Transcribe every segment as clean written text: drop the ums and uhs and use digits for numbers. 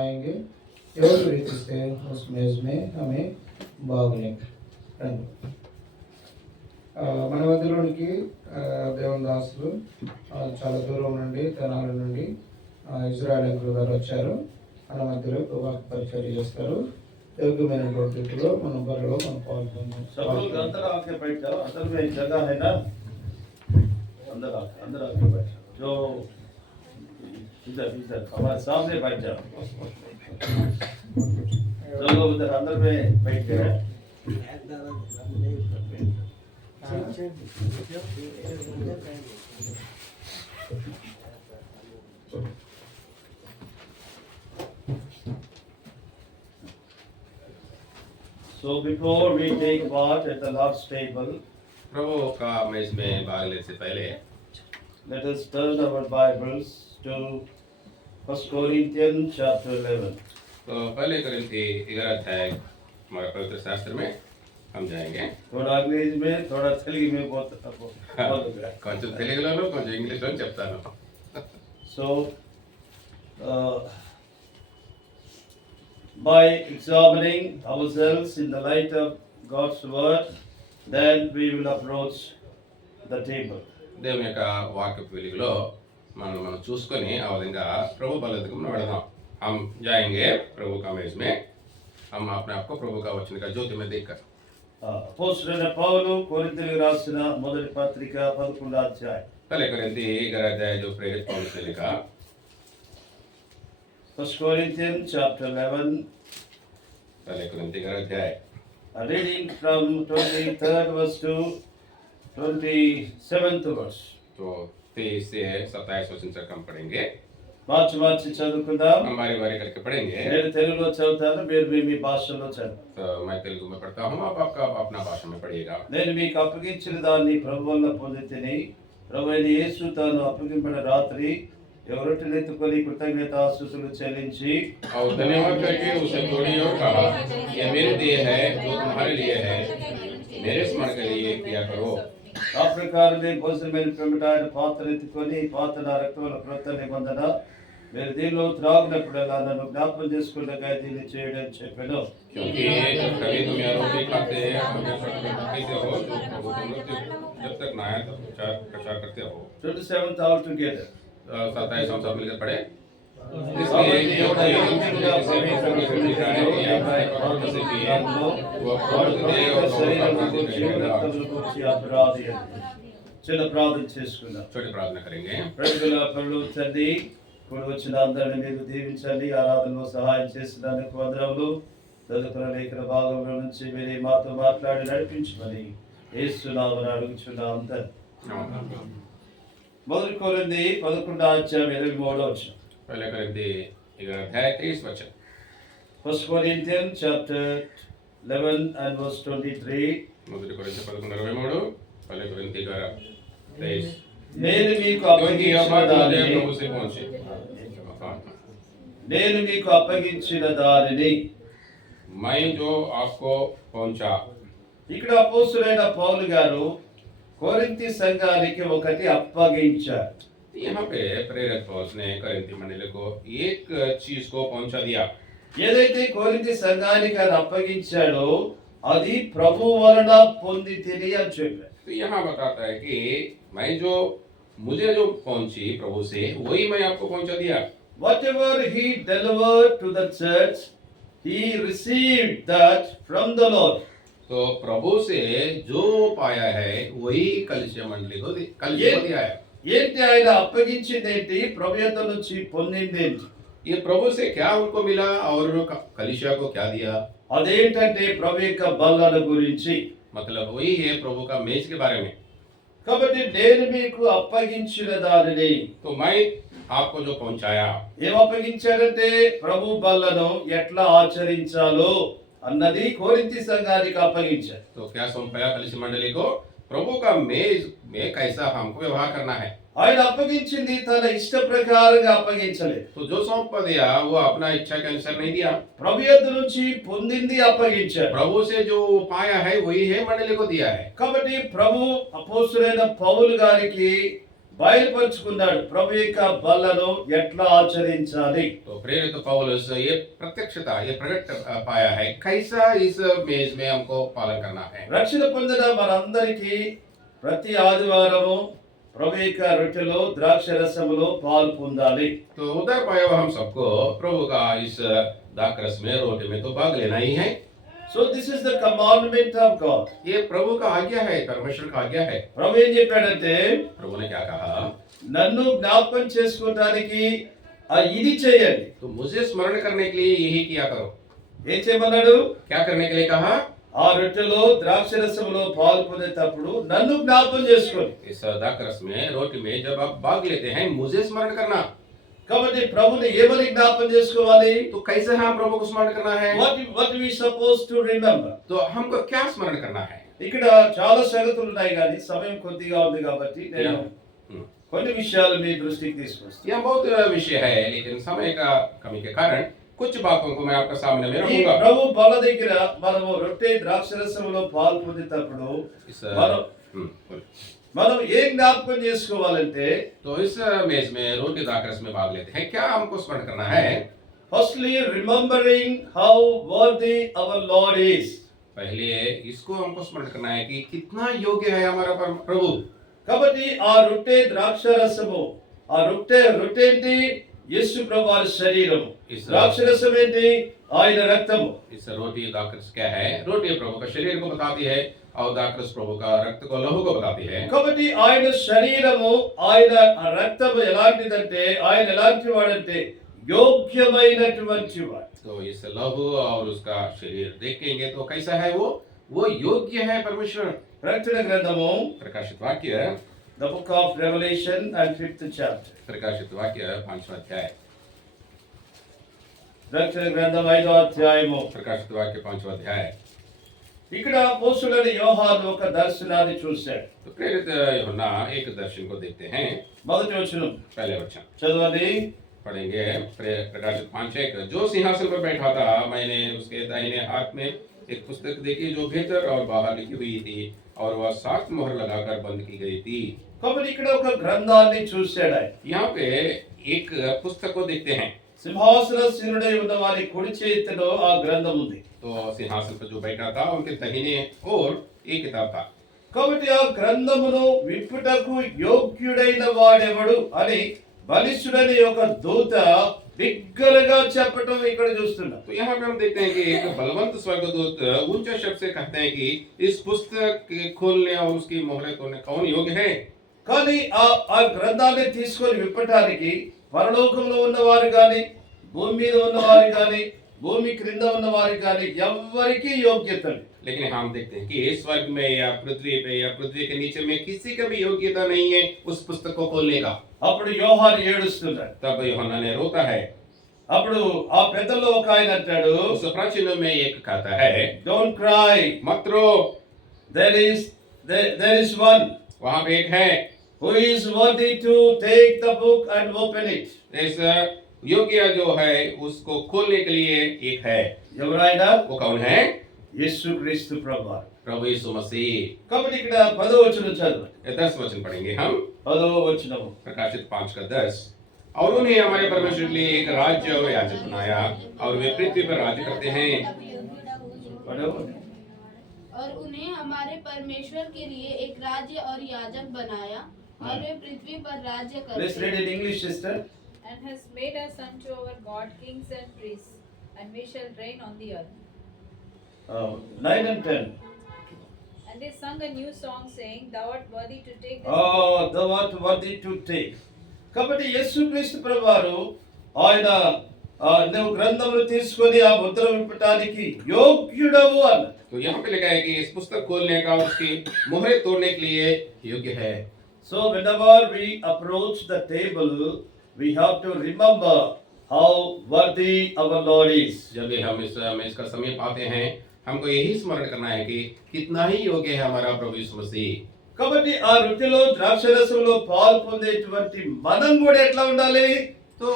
आएंगे ఎవరు రీతిస్తే उस मेज में हमें भाग लेंगे మన మధ్యలోనికి దేవుని దాసులు చాలా దూరం నుండి తెనాలి నుండి ఇజ్రాయెల్ అంకుల్ గారు వచ్చారు. మన మధ్యలో వాక్ పరిచయం చేస్తారు. యోగ్యమైనటువంటి రీతిలో మనం బరిలో మనం పాల్గొందాం. सब लोग अंदर आके बैठ जाओ. असल में एक जगह है ना, अंदर आके बैठ जाओ. जो इधर हमारे सामने बैठ जाओ. जो लोग उधर अंदर में बैठ गए. So before we take part at the Lord's table, प्रभु का मेज में भाग लेने से पहले let us turn our Bibles to 1 Corinthians chapter 11. तो पहले कोरिन्थी 11 अध्याय हमारे पवित्र शास्त्र में हम जाएंगे. थोड़ा अंग्रेजी में थोड़ा तेलुगु में बोलूंगा. కొంచెం తెలుగులోను కొంచెం ఇంగ్లీష్లో చెప్తాను. So by examining ourselves in the light of God's word, then we will approach the table. దేవుని యొక్క వాక్య వెలుగులో మనం చూసుకొని ఆ విధంగా ప్రభు బల్లెకు మనం వెళదాం. हम जाएंगे प्रभु का मेज में. हम अपने आप को प्रभु का वचन का ज्योति में देखकर అపోస్తలుడైన పౌలు కొరింథీయులకు రాసిన మొదటి పత్రిక 11వ అధ్యాయం. पहले कोरिन्थी 11 अध्याय जो प्रेरित पौलुस ने लिखा. 1 Corinthians chapter 11, पहले कोरिन्थी 11 अध्याय reading from 23rd verse to 27th verse. तो 23 से 27 वचन तक हम पढ़ेंगे. మార్చి చదువుకుందాం. हम बारी करके पढ़ेंगे. నేను తెలుగులో చదువుతాను, మీరు మీ భాషలో చదువు. तो मैं तेलुगु में पढ़ता हूँ, आप आपका अपना भाषा में पढ़िएगा. నేను మీకు అప్పగించిన దాన్ని ప్రభు వల్ల పొందితిని. ప్రభువైన యేసు తాను అప్పగింపబడిన రాత్రి రొట్టెనెత్తుకొని కృతజ్ఞతాస్తుతులు చెల్లించి और धन्यवाद करके उसे तोड़ी और कहा, यह मेरे देह है जो तुम्हारे लिए है, मेरे स्मरण के लिए किया करो. ఆ ప్రకారమే భోజనమైన పిమ్మట ఆయన పాత్ర ఎత్తుకొని పాత్ర నా రక్తంలో క్రొత్త నిబంధన, మీరు దీనిలో త్రాగినప్పుడల్లా నన్ను జ్ఞాపకం చేసుకున్నగా దీన్ని చేయడం చెప్పాను. क्योंकि जब कभी तुम यह रोटी खाते हैं हमेशा कहते हो जो प्रभु तुम लोग जब तक नया प्रचार करते हो. 27th all together. 27 हम सब मिलकर पढ़े. इसलिए अंतिमగా పవిత్ర है वो శరీరం గురించి రక్తం గురించి అపరాధి. చిన్న ప్రార్థన చేసుకుందాం. छोटी प्रार्थना करेंगे. ప్రభువుల పరలోక తండ్రి, కూడి వచ్చిన అందరిని మీరు దీవించండి. ఆరాధనలో సహాయం చేసినందుకు వందనములు. చదువుకున్న లేఖన భాగంలో నుంచి మీరు మాతో మాట్లాడి నడిపించమని యేసు నామమున అడుగుచున్నాం తండ్రి. మొదటి కొరింథీ 11వ అధ్యాయం 23వ వచనం. पहले कोरिन्थी 11 अध्याय 23 वचन. 1 Corinthians chapter 11 and verse 23. మొదటి కొరింథీ 11:23. पहले कोरिन्थी 11:23. నేను మీకు क्योंकि यह बात मुझे प्रभु से पहुंची. నేను మీకు అప్పగించిన దానిని. मैं जो आपको पहुंचा. ఇక్కడ అపోస్తలుడైన పౌలు గారు కొరింథీ సంఘానికి ఒకటి అప్పగించారు. यहाँ पे प्रेरित पौलुस ने कोरिन्थी मंडली को एक चीज को पहुंचा दिया. ఏదైతే కొరింథీ సంఘానికి ఆయన అప్పగించాడో అది ప్రభు వలన పొందితిని అని చెప్పారు. तो यहाँ बताता है कि मैं जो मुझे जो पहुंची प्रभु से वही मैं आपको पहुंचा दिया. Whatever he delivered to the church, he received that from the Lord. तो प्रभु से जो पाया है वही कलीसिया मंडली को दिया है. ఏంటి ఆయన అప్పగించింది ఏంటి? ప్రభు యొద్ద నుంచి పొందింది ఏంటి? ये प्रभु से क्या उनको मिला और कलीसिया को क्या दिया? అదేంటంటే ప్రభు యొక్క బల్లల గురించి. मतलब वही है प्रभु का मेज के बारे में. కాబట్టి నేను మీకు అప్పగించిన దానిని. तो मैं आपको जो पहुंचाया. ఏం అప్పగించాడంటే ప్రభు బల్లను ఎట్లా ఆచరించాలో అన్నది కొరింథీ సంఘానికి అప్పగించాడు. तो क्या सौंपया कलीसिया मंडली को? प्रभु का मेज में कैसा हमको व्यवहार करना है. ఆయన అప్పగించింది తన ఇష్ట ప్రకారంగా అప్పగించలేదు. तो जो सौंप दिया वो अपना इच्छा के अनुसार नहीं दिया. ప్రభు యొద్ద నుంచి పొందింది అప్పగించాడు. प्रभु से जो पाया है वही है मंडली को दिया है. కాబట్టి ప్రభు అపోస్తలుడైన పౌలు గారికి బయలుపరుచుకున్నాడు ప్రభు యొక్క బలను ఎట్లా ఆచరించాలి. तो प्रेरित पौलुस ये प्रत्यक्षता ये प्रकट पाया है कैसा इस मेज में हमको पालन करना है। రక్షణ పొందిన మనందరికీ ప్రతి ఆదివారము ప్రభు యొక్క రొట్టెలో ద్రాక్ష రసములో పాలు పొందాలి. तो उधर पाया हुआ हम सबको प्रभु का इस दाखरस में रोटी में तो भाग लेना ही है। So this is the commandment of God. ये प्रभु का आज्ञा है, परमेश्वर का आज्ञा है। ప్రభు ఏం చెప్పాడంటే प्रभु ने क्या कहा, నన్ను జ్ఞాపకం చేసుకోవడానికి ఇది చేయండి. तो मुझे स्मरण करने के लिए यही किया करो। ఏం చేయమన్నాడు? क्या करने के लिए कहा, ఆ రొట్టెలో ద్రాక్ష రసములో పాలు పొందేటప్పుడు నన్ను జ్ఞాపకం చేసుకోండి. इस दाखरस में रोटी में जब आप भाग लेते हैं मुझे स्मरण करना। కాబట్టి ప్రభుని ఏమని జ్ఞాపకం చేసుకోవాలి? तो कैसे हम प्रभु को स्मरण करना है, what we supposed to remember. तो हमको क्या स्मरण करना है। ఇక్కడ చాలా సంగతులు ఉన్నాయి కానీ సమయం కొద్దిగా ఉంది కాబట్టి నేను కొన్ని విషయాలు మీ దృష్టికి తీసుకొస్తాను. यह बहुत विषय है लेकिन समय का कमी के कारण कुछ बातों को मैं आपके सामने में ఈ रखूंगा। ప్రభు బల దగ్గర మనము రొట్టె ద్రాక్షరసములో పాలు పొందేటప్పుడు इस మనం ఏం జ్ఞాపకం చేసుకోవాలంటే तो इस मेज में रोटी दाखरस में भाग लेते हैं, क्या हमको स्मरण करना है। Firstly remembering how worthy our Lord is. पहले इसको हमको स्मरण करना है कि कितना योग्य है हमारा प्रभु। కాబట్టి ఆ రొట్టె ద్రాక్షరసము, ఆ రొట్టె ఏంటి? యేసు ప్రభు వారి శరీరము. ద్రాక్షరసం ఏంటి? ఆయన రక్తము. इस रोटी दाखरस क्या है, रोटी प्रभु का शरीर को बताती है और दाखरस प्रभु का रक्त को लहू को बताती है। కాబట్టి ఆయన శరీరము, ఆయన రక్తము ఎలాంటిదంటే, ఆయన ఎలాంటి వాడంటే యోగ్యమైనటువంటి వాడు. तो इस लहू और उसका शरीर देखेंगे तो कैसा है वो योग्य है परमेश्वर। ప్రకటన గ్రంథము प्रकाशित वाक्य, the book of revolution and 5th chapter. प्रकाशित वाक्य 5वां अध्याय, ప్రకటన గ్రంథం 5వ అధ్యాయము. प्रकाशित वाक्य 5वां अध्याय। ఇక్కడ అపోస్తులైన యోహాను ఒక దర్శనాన్ని చూశాడు. तो प्रेरित यूहन्ना एक दर्शन को देखते हैं। మొదటి వచనం पहले वचन చదవండి. पढ़ेंगे। प्रकाशित 5:1, जो सिंहासन पर बैठा था मैंने उसके दाहिने हाथ में एक पुस्तक देखी जो भीतर और बाहर लिखी हुई थी और वह 7 मोहर लगाकर बंद की गई थी। కాబట్టి ఇక్కడ ఒక గ్రంథాన్ని చూశాడు ఆయన. यहाँ पे एक पुस्तक को देखते हैं। సింహాసనశీనుడై ఉన్న వారి కుడి చేతిలో ఆ గ్రంథం ఉంది. तो सिंहासन पर जो बैठा था उनके दाहिने ओर एक किताब था। కాబట్టి ఆ గ్రంథమును విప్పుటకు యోగ్యుడైన వాడెవడు అని బలిష్ఠుడని ఒక దూత బిగ్గరగా చెప్పటం ఇక్కడ చూస్తున్నాం. तो यहाँ पे हम देखते हैं कि एक बलवंत स्वर्गदूत ऊंचे शब्द से कहते हैं कि इस पुस्तक के खोलने और उसकी मोहरें तोड़ने कौन योग्य है। కానీ ఆ గ్రంథాన్ని తీసుకొని విప్పటానికి పరలోకంలో ఉన్నవారు కానీ, భూమి మీద ఉన్నవారు కానీ, భూమి క్రింద ఉన్నవారు కానీ ఎవ్వరికీ యోగ్యత లేదు. लेकिन हम देखते हैं कि स्वर्ग में या पृथ्वी पे या पृथ्वी के नीचे में किसी का भी योग्यता नहीं है उस पुस्तक को खोलने का। అప్పుడు యోహాను ఏడుస్తున్నాడు. तब यूहन्ना ने रोता है। అప్పుడు ఆ పెద్దలో ఒక ఆయన అంటాడు, उस प्राचीन में एक कहता है, డోంట్ క్రై, मत रो, there is one वहां पे एक है who is worthy to take the book and open it. इस योग्य जो है उसको खोलने के लिए एक है। ఎవరైనా? वो कौन है? యేసుక్రీస్తు ప్రభువు. प्रभु यीशु मसीह। కాబట్టి ఇక్కడ 10వ వచనం చదవండి. 10 वचन पढ़ेंगे हम। 10వ వచనము. प्रकाशित 5:10, और उन्हें हमारे परमेश्वर के लिए एक राज्य और याजक बनाया और वे पृथ्वी पर राज्य करते हैं। और उन्हें हमारे परमेश्वर के लिए एक राज्य और याजक बनाया और वे पृथ्वी पर राज्य करते Let's read in English, sister. And has made us unto our God kings and priests, and we shall reign on the earth. 9 and 10. And they sung a new song, saying, Thou art worthy to take this. Oh, thou art worthy to take. కాబట్టి యేసుక్రీస్తు ప్రభువారు ఆయన నువ్వు గ్రంథమును తీసుకొని ఆ ముద్ర విప్పటానికి యోగ్యుడవు అన్నాడు. तो यहाँ पे लिखा है कि इस पुस्तक खोलने का उसकी मोहरें तोड़ने के लिए योग्य है। So whenever we approach the table, we have to remember how worthy our Lord is. जब भी हम इस मेज का समय पाते हैं हमको यही स्मरण करना है कि कितना ही योग्य है हमारा प्रभु यीशु मसीह। కాబట్టి ఆ రుచిలో ద్రాక్షరసంలో పాలు పొందేటువంటి మనం కూడా ఎట్లా ఉండాలి? तो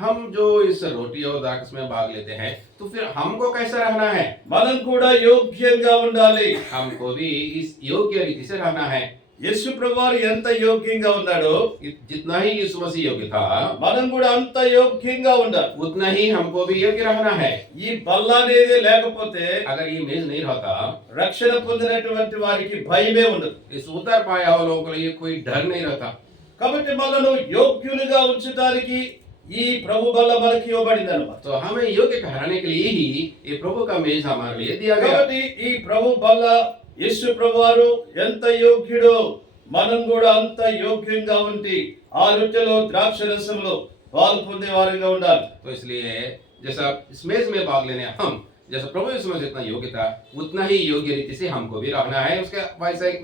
हम जो इस रोटी और दाखरस में भाग लेते हैं तो फिर हमको कैसा रहना है? మనం కూడా యోగ్యంగా ఉండాలి. हमको भी इस योग्य रीति से रहना है। యేసు ప్రభువారు ఎంత యోగ్యంగా ఉన్నాడో जितना ही यीशु मसीह योग्य था, మనం కూడా అంత యోగ్యంగా ఉండాలి. उतना ही हमको भी योग्य रहना है। ఈ బల్ల అనేది లేకపోతే अगर ये मेज नहीं रहता, రక్షణ పొందినటువంటి వారికి భయమే ఉండదు. इस उद्धार पाया हुआ लोगों के लिए कोई डर नहीं रहता। కాబట్టి మనను యోగ్యులుగా ఉంచడానికి ఈ ప్రభు బల్ల మనకి ఇవ్వబడింది అన్నమాట. तो हमें योग्य ठहराने के लिए ही ये प्रभु का मेज हमारे लिए दिया गया। కాబట్టి ఈ ప్రభు బల్ల యేసు ప్రభువారు ఎంత యోగ్యుడో మనం కూడా అంత యోగ్యంగా ఉండి ఆ రొట్టెలో ద్రాక్ష రసంలో పాలు పొందే వారిగా ఉండాలి. तो इसलिए जैसा इस मेज में भाग लेने हम जैसा प्रभु यीशु मसीह जितना योग्य था, उतना ही योग्य रीति से हमको भी रहना है।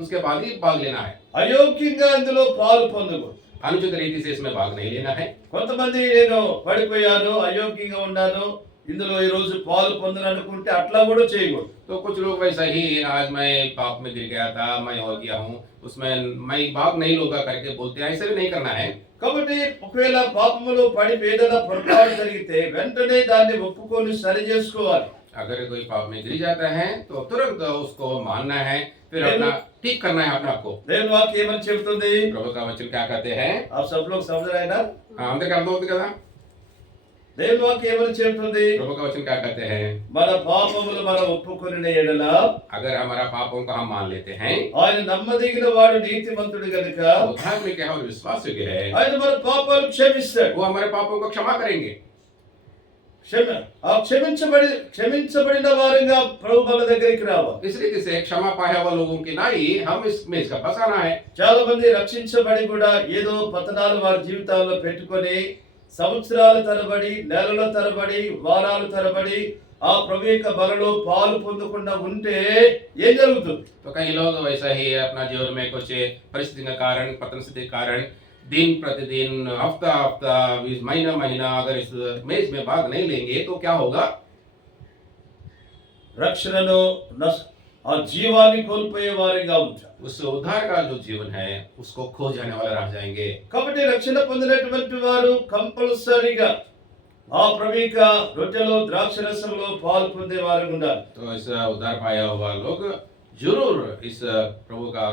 उसके बाद ही भाग लेना है। అయోగ్యంగా ఇందులో పాలు పొందకూడదు. अनुचित रीति से इसमें भाग नहीं लेना है। కొంతమంది నేను పడిపోయాను, అయోగ్యంగా ఉన్నాను, ఇందులో ఈ రోజు పాలు పొందననుకుంటే అట్లా కూడా చేయకూడదు. तो कुछ लोग वैसा ही आज मैं पाप में गिर गया था, मैं हो गया हूँ, उसमें मैं भाग नहीं लूंगा करके बोलते हैं, ऐसे भी नहीं करना है। కాబట్టి ఒకవేళ పాపములో పడి ఏదైనా పొరపాటు జరిగితే వెంటనే దాన్ని ఒప్పుకొని సరి చేసుకోవాలి. अगर कोई पाप में गिर जाता है तो तुरंत उसको मानना है, फिर अपना ठीक करना है अपने आप को। దేవుని వాక్యం ఏమని చెబుతుంది? प्रभु का वचन क्या कहते हैं? आप सब लोग समझ रहे हैं ना? अंदर कर दो కదా। దేవుని వాక్యం ఏమని చెబుతుంది? प्रभु का वचन क्या कहते हैं? మన పాపములు మనం ఒప్పుకొనిన ఎడల अगर हमारा पापों को हम मान लेते हैं, ఆయన నమ్మదగిన వాడు నీతిమంతుడు గనుక वो धार्मिक है और विश्वास योग्य है, ఆయన మన పాపాలు క్షమిస్తాడు. वो हमारे पापों को क्षमा करेंगे। క్షమించబడిన వారంగా ప్రభు మన దగ్గరికి రావాలి. इस रीति से क्षमा पाया हुआ लोगों की नाई हम इस मेज का फंसाना है। చాలా మంది రక్షించబడి కూడా ఏదో పతనాలు వారి జీవితాల్లో పెట్టుకొని సంవత్సరాల తరబడి, నెలల తరబడి, వారాల తరబడి ఆ ప్రభు యొక్క బలలో పాలు పొందకుండా ఉంటే ఏం జరుగుతుంది? तो कई लोग वैसा ही अपना जीवन में कुछ परिस्थिति के कारण, पतन स्थिति के कारण दिन प्रतिदिन, हफ्ता हफ्ता, महीना महीना अगर इस मेज में भाग नहीं लेंगे तो क्या होगा? రక్షణను ఆ జీవాన్ని కోల్పోయే వారిగా ఉంటారు. उस उद्धार का जो जीवन है उसको खो जाने वाला रह जाएंगे। కాబట్టి రక్షణ పొందినటువంటి వారు కంపల్సరీగా ఆ ప్రభు యొక్క రొట్టెలో ద్రాక్ష రసంలో పాలు పొందే వారు ఉండాలి. तो इस उद्धार पाया हुआ लोग जरूर इस प्रभु का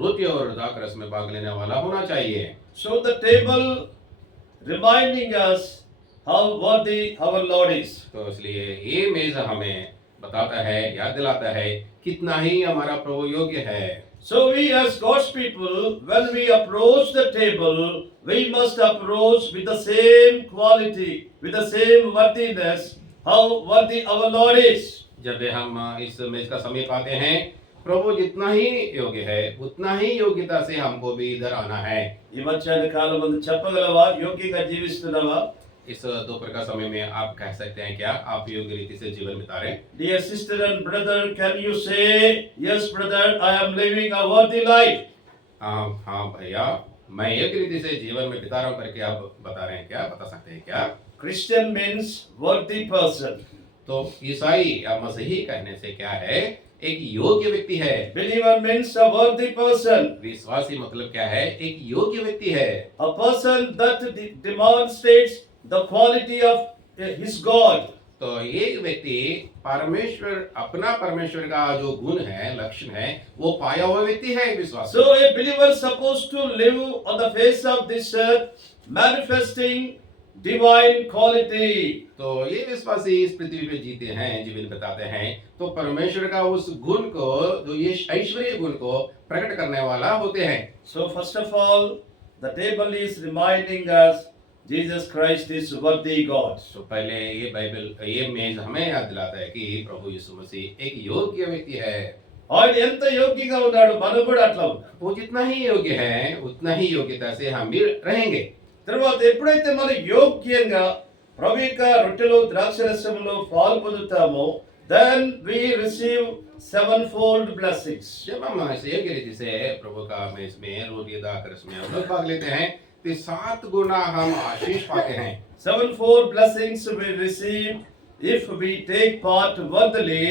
रोटी और दाख रस में भाग लेने वाला होना चाहिए। So the table reminding us how worthy our Lord is. तो इसलिए ये मेज हमें बताता है, याद दिलाता है कितना ही हमारा प्रभु योग्य है। So we as God's people, when we approach the table, we must approach with the same quality, with the same worthiness, how worthy our Lord is. जब हम इस मेज का समीप आते हैं, प्रभु जितना ही योग्य है उतना ही योग्यता से हमको भी इधर आना है। ఈ మధ్యాహ్న కాలం ముందు చెప్పగలవా? యోగ్యంగా జీవిస్తున్నావా? इस दोपहर का समय में आप कह सकते हैं क्या आप योग्य रीति से जीवन बिता रहे हैं? Dear sister and brother, can you say, yes brother, I am living a worthy life? हाँ भैया, मैं योग्य रीति से जीवन में बिता रहा हूँ करके आप बता रहे हैं क्या? बता सकते हैं क्या? Christian means worthy person. तो ईसाई या मसीही कहने से क्या है? एक योग्य व्यक्ति है। Believer means a worthy person. विश्वासी मतलब क्या है? एक योग्य व्यक्ति है। A person that demonstrates the quality of his God. तो एक व्यक्ति परमेश्वर, अपना परमेश्वर का जो गुण है, लक्षण है, वो पाया हुआ व्यक्ति है विश्वास। So a believer is supposed to live on the face of this earth, manifesting divine quality. तो ये विश्वासी इस पृथ्वी पे जीते हैं, जीवन बताते हैं, तो परमेश्वर का उस गुण को, जो ये ऐश्वर्य गुण को प्रकट करने वाला होते हैं। So first of all, the table is reminding us Jesus Christ is worthy God. तो पहले ये बाइबल, ये मेज हमें याद दिलाता है कि प्रभु यीशु मसीह एक योग्य व्यक्ति है। ఆయన ఎంత యోగ్యంగా ఉన్నాడు, మనం కూడా అట్లా ఉన్నాం. वो जितना ही योग्य है उतना ही योग्यता से हम भी रहेंगे। తర్వాత ఎప్పుడైతే మనం యోగ్యంగా ప్రభు యొక్క రొట్టెలో ద్రాక్షరసంలో పాలు పొందుతామో, then we receive sevenfold blessings. जब हम ऐसे योग्य रीति से प्रभु का मेज में रोटी दाख रस में हम लोग भाग लेते हैं तो 7 गुना हम आशीष पाते हैं। Sevenfold blessings we receive if we take part worthily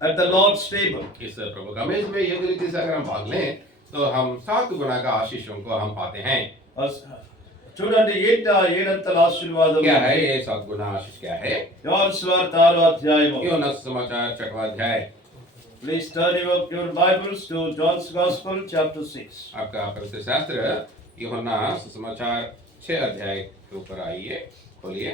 at the Lord's table. इस प्रभु का मेज में योग्य रीति से अगर हम भाग लें तो हम 7 गुना का आशीषों को हम पाते हैं। చూడండి ఏంటి ఆ ఏడంతల ఆశీర్వాదం? क्या है ये 7 गुना आशीष? क्या है? యోహాను సువార్త 6వ అధ్యాయము యోనా समाचार 6वां अध्याय Please turn your Bibles to John's Gospel, chapter 6. आपका पवित्र शास्त्र यूहन्ना सुसमाचार 6 अध्याय के ऊपर आइए, खोलिए।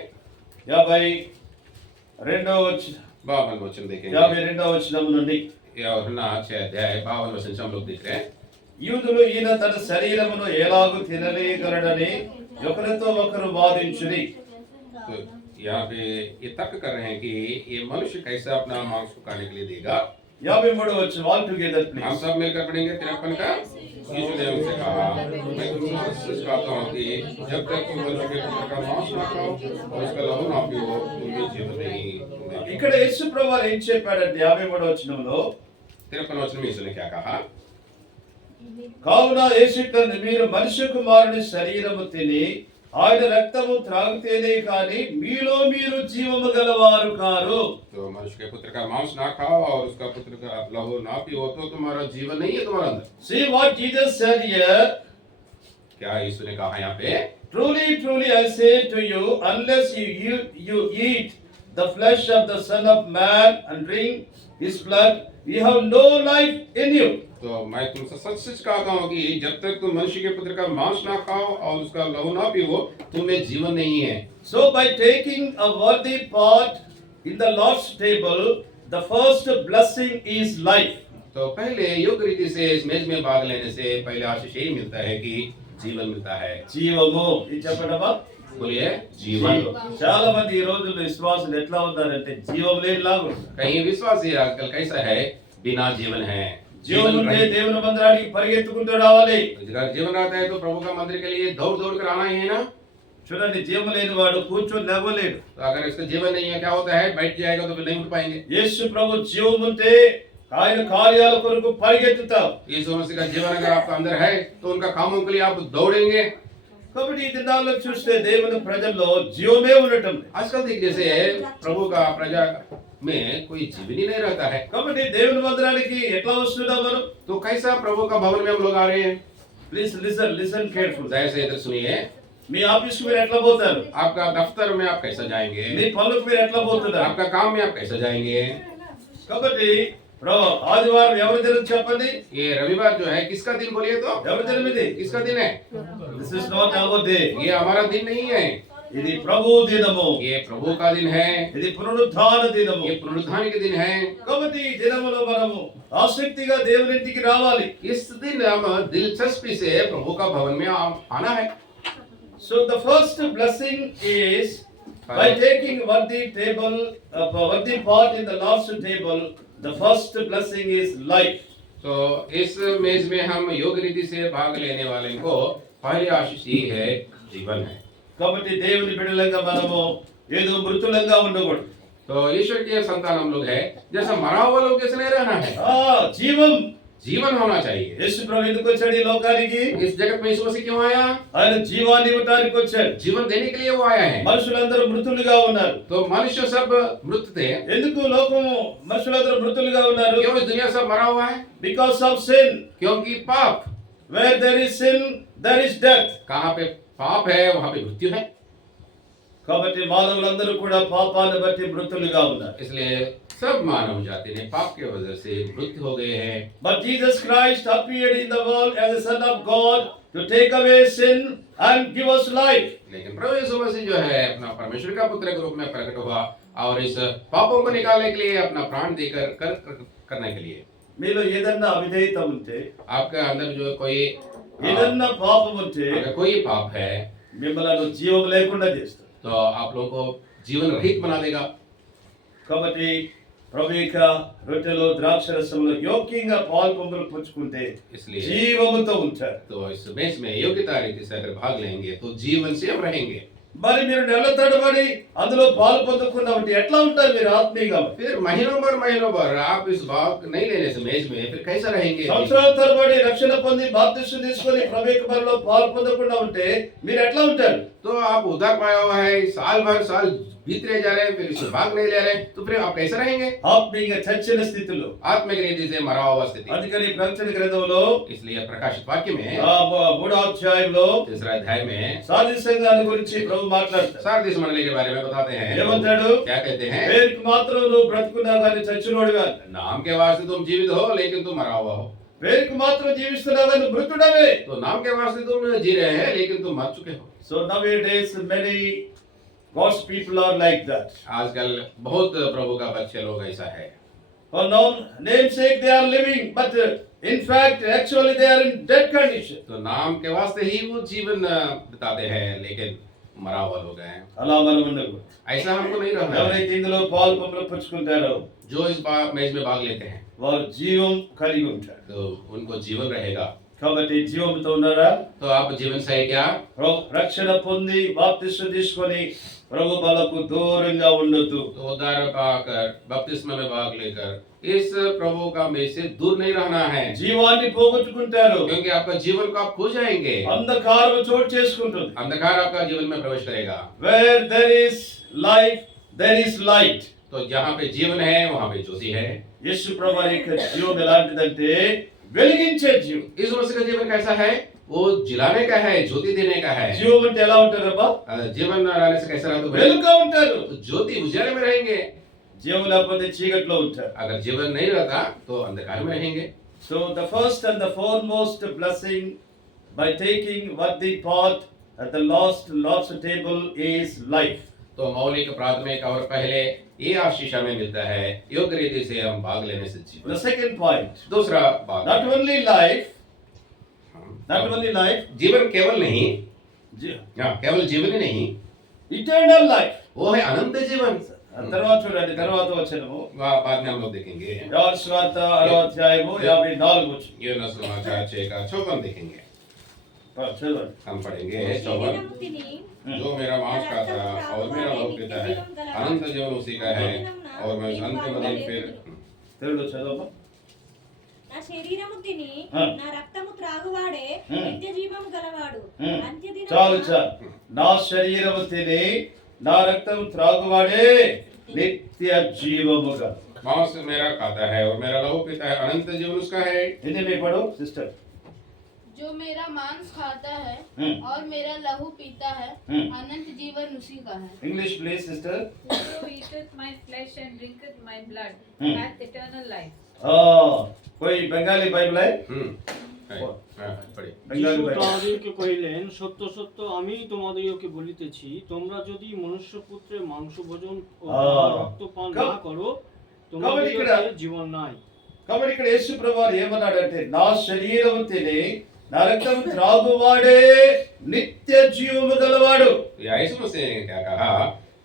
52వ वचन देखेंगे। 52వ వచనం నుండి యూహन्ना 6 अध्याय 52 वचन से हम लोग देख रहे हैं। యూదులు ఈయన తన శరీరమును ఎలాగూ తినలేగలడని ఒకరితో ఒకరు వాదించుని। तो यहाँ पे ये तर्क कर रहे हैं कि ये मनुष्य कैसे अपना मांस को खाने के लिए देगा। 53వ వచనం all together हम please. सब मिलकर पढ़ेंगे 53 का। यीशु ने उनसे कहा, मैं तुमसे सच कहता हूँ कि जब तक तुम मनुष्य के पुत्र का मांस ना खाओ और उसका लहू ना पीओ, तुम्हें जीवन नहीं। ఇక్కడ యేసు ప్రభువు ఏం చెప్పాడంటే 53వ వచనంలో 53 वचन में यीशु ने क्या कहा? కావున యేసుక్రీస్తు మీరు మనుష్య కుమారుని శరీరము తిని ఆయన రక్తము త్రాగితేనే కానీ మీలో మీరు జీవము గలవారు కారు। तो मनुष्य के पुत्र का मांस ना खाओ और उसका पुत्र का लहू ना पीओ तो तुम्हारा जीवन नहीं है तुम्हारे अंदर। See what Jesus said here. क्या यीशु ने कहा यहाँ पे? Truly, truly I say to you, unless you eat the flesh of the Son of Man and drink his blood, you have no life in you. तो मैं तुमसे सच सच कहता हूँ कि जब तक तुम मनुष्य के पुत्र का मांस ना खाओ और उसका लहू ना पीओ, तुम्हें जीवन नहीं है। So by taking a worthy part in the Lord's table, the first blessing is life. तो पहले योग्य रीति से इस मेज में भाग लेने से पहले आशीष यही मिलता है कि जीवन मिलता है। జీవము ఇది చెప్పడమా? बोलिए जीवन। చాలా మంది ఈ రోజుల్లో విశ్వాసులు ఎట్లా ఉన్నారంటే జీవం లేనిలాగా ఉన్నారు। कहीं विश्वासी आजकल कैसा है? बिना जीवन है। జీవం ఉంటే దేవుని మందిరానికి పరిగెత్తుకుంటూ రావాలి। अगर जीवन रहता है तो प्रभु का मंदिर के लिए दौड़ दौड़ कर आना ही है ना। చూడండి జీవం లేని వాడు కూర్చొని లేవలేడు। तो अगर इसका जीवन नहीं है क्या होता है? बैठ जाएगा तो फिर नहीं उठ पाएंगे। యేసు ప్రభు జీవం ఉంటే ఆయన కార్యాల కొరకు పరిగెత్తుతావు। यीशु मसीह का जीवन अगर आपका अंदर है तो उनका कामों के लिए आप दौड़ेंगे। కాబట్టి ఈ దినాల్లో చూస్తే దేవుని ప్రజల్లో జీవమే ఉండటం లేదు। आजकल देख जैसे प्रभु का प्रजा में कोई जीवन ही नहीं रहता है। కాబట్టి దేవుని మందిరానికి ఎట్లా వస్తున్నాం మనం? तो कैसा प्रभु का भवन में हम लोग आ रहे हैं? Please listen careful. जैसे इधर सुनिए, మీ ఆఫీస్కి మీరు ఎట్లా పోతారు? आपका दफ्तर में आप कैसा जाएंगे? మీ పనులకు మీరు ఎట్లా పోతున్నారు? आपका काम में आप कैसा जाएंगे? కాబట్టి ఆదివారం ఎవరి దినం చెప్పండి? ये रविवार जो है किसका दिन बोलिए तो? ఎవరి దినం ఇది? किसका दिन है? This is not our day. ये हमारा दिन नहीं है, ఇది ప్రభు దినము। ये प्रभु का दिन है, ఇది పునరుద్ధాన దినము। ये पुनरुत्थान के दिन है। కాబట్టి ఈ దినములో మనము ఆసక్తిగా దేవుని ఇంటికి రావాలి। इस दिन हम दिलचस्पी से प्रभु का भवन में आना है। So the first blessing is by taking worthy part in the Lord's table. The first blessing is life. तो इस मेज में हम योग्य रीति से भाग लेने वाले को पहली आशीष ये है, जीवन है। కాబట్టి దేవుని బిడ్డలంగా మనము ఏదో మృతులంగా ఉండకూడదు। तो ईश्वर के संतान हम लोग है, जैसा मरा हुआ लोग जैसे नहीं रहना है। జీవం जीवन होना चाहिए। యేసు ప్రభు ఎందుకు వచ్చాడు ఈ లోకానికి? इस जगत में यीशु मसीह क्यों आया? ఆయన జీవాన్ని ఇవ్వడానికి వచ్చాడు। जीवन देने के लिए वो आया है। మనుషులందరూ మృతులుగా ఉన్నారు। तो मनुष्य सब मृत थे। ఎందుకు లోకము మనుషులందరూ మృతులుగా ఉన్నారు? क्यों इस दुनिया सब मरा हुआ है? Because of sin. क्योंकि पाप। Where there is sin, there is death. कहाँ पे पाप है वहाँ पे मृत्यु है। కాబట్టి మానవులందరూ కూడా పాపాన్ని బట్టి మృతులుగా ఉన్నారు। इसलिए सब मानव जाति ने पाप की वजह से मृत्यु हो गए हैं। But Jesus Christ appeared in the world as the Son of God to take away sin and give us life. लेकिन प्रभु यीशु मसीह जो है अपना परमेश्वर का पुत्र के रूप में प्रकट हुआ और इस पापों को निकालने के लिए अपना प्राण देकर करने के लिए। మీలో ఏదన్నా అవిధేయత ఉంటే, आपके अंदर जो कोई ఏదన్నా పాపం ఉంటే अगर कोई पाप है మిమ్మల్ని జీవం లేకుండా చేస్తుంది। तो आप लोगों को जीवन रहित बना देगा। కాబట్టి ప్రభు యొక్క రొట్టెలో ద్రాక్షరసంలో యోగ్యంగా పాలు పొంగులు పుచ్చుకుంటే इसलिए జీవముతో ఉంటారు। तो इस मेज में योग्यता रीति से अगर भाग लेंगे तो जीवन से हम रहेंगे। మరి మీరు నెల తడబడి అందులో పాలు పొందకుండా ఉంటే ఎట్లా ఉంటారు మీరు ఆత్మీయంగా? फिर महीनों भर आप इस भाग नहीं लेने से मेज में फिर कैसा रहेंगे? సంవత్సరాల తరబడి రక్షణ పొంది బాప్తిస్మం తీసుకొని ప్రభు యొక్క బలిలో పాలు పొందకుండా ఉంటే మీరు ఎట్లా ఉంటారు? तो आप उद्धार पाया हुआ है, साल भर भीतरे जा रहे हैं, फिर इसमें भाग नहीं ले रहे हैं, तो फिर आप कैसे रहेंगे? ఆత్మీయంగా చచ్చిన స్థితిలో. आत्मिक रीति से मरा हुआ स्थिति। అందుకని ప్రకటన గ్రంథంలో इसलिए प्रकाशित वाक्य में 3వ అధ్యాయంలో तीसरा अध्याय में సాధి సంఘాల గురించి ప్రభు మాట్లాడతారు. सारदीस मंडली के बारे में बताते हैं। ఏమంటాడు? क्या कहते हैं? పేరుకి మాత్రం నువ్వు బ్రతుకున్నా కానీ చచ్చినోడిగా. नाम के वास्ते तुम जीवित हो लेकिन तुम मरा हुआ हो। పేరుకి మాత్రం జీవిస్తున్నావు కానీ మృతుడవే. तो नाम के वास्ते तुम जी रहे हैं लेकिन तुम मर चुके हो। So nowadays many God's people are like that. आजकल बहुत प्रभु का बच्चे लोग ऐसा है। For no namesake they are living, but in fact actually they are in dead condition. तो नाम के वास्ते ही वो जीवन बिताते हैं लेकिन मरा हुआ लोग हैं। అలా మనం ఉండకూడదు. ऐसा हमको नहीं रहना है। ఎవరైతే ఇందులో పాలు పంపులు పుచ్చుకుంటారో जो इस मैच में भाग लेते हैं వారు జీవం కలిగి ఉంటారు. तो उनको जीवन रहेगा। కాబట్టి జీవంతో ఉన్నారా? तो आप जीवन से है क्या? రక్షణ పొంది బాప్తిస్మ తీసుకొని ప్రభు బలకు దూరంగా ఉండొద్దు. तो उद्धार पाकर बपतिस्मा में भाग लेकर इस प्रभु का में से दूर नहीं रहना है, జీవాన్ని పోగొట్టుకుంటారు. क्योंकि आपका जीवन को आप खो जाएंगे। అంధకారం చోటు చేసుకుంటుంది. अंधकार आपका जीवन में प्रवेश करेगा। Where there is life there is light. तो जहाँ पे जीवन है वहाँ पे ज्योति है। యేసు ప్రభు యొక్క జీవం ఎలాంటిదంటే వెలిగించే జీవం. इस मसीह का जीवन कैसा है? वो जिलाने का है, ज्योति देने का है। జీవం అంటే ఎలా ఉంటారబ్బా? जीवन रहने से कैसा रहता है? వెలుగుగా ఉంటారు. तो ज्योति उजाले में रहेंगे। జీవం లేకపోతే చీకట్లో ఉంటారు. अगर जीवन नहीं रहता तो अंधकार में रहेंगे। So the first and the foremost blessing by taking worthy part at the Lord's table is life. तो मौलिक प्राथमिक और पहले ये आशीष हमें मिलता है योग्य रीति से हम भाग लेने से जीवन। The second point, दूसरा भाग, not only life, जीवन केवल नहीं, जी- केवल जीवन ही नहीं, eternal life. वो है अनंत जीवन। తర్వాత చూడండి తర్వాత వచనము वह बाद में हम लोग देखेंगे। యోహాను సువార్త 6వ అధ్యాయము 54 వచనం. యోహాను समाचार 6 का 54 देखेंगे। చదవండి. हम पढ़ेंगे 54। जो मेरा मांस खाता और मेरा लहू पीता है अनंत जीवन उसी का है और मैं उस अंतिम दिन फिर తెలుగులో చదవమ్మా. నా శరీరము తిని ఆ. నా రక్తము త్రాగువాడే ఉమ్. నిత్య జీవము గలవాడు ఉమ్. అంత్యదినమున చాలు చాలు. నా శరీరము తిని నా రక్తం త్రాగువాడే నిత్య జీవము గల. मांस मेरा खाता है और मेरा लहू पीता है अनंत जीवन उसका है। हिंदी में पढ़ो सिस्टर. जो मेरा मांस खाता है हम्म. और मेरा लहू पीता है हम्म. अनंत जीवन उसी का है। English please sister. Whoso eateth my flesh and drinketh my blood Hmm. hath eternal life. कोई बंगाली बाइबल है? पढ़िए। बंगाली যিশু बाइबल. তাহাদেরকে কহিলেন, সত্য সত্য আমি তোমাদিগকে বলিতেছি, তোমরা যদি মনুষ্যপুত্রের মাংস ভোজন ও তাহার রক্ত পান না করো, তোমাদিগকে জীবন নাই। కాబట్టి ఇక్కడ యేసు ప్రభువారు ఏమన్నాడంటే నా శరీరం తిని నా రక్తం త్రాగువాడే నిత్య జీవము గలవాడు. यीशु मसीह ने क्या कहा?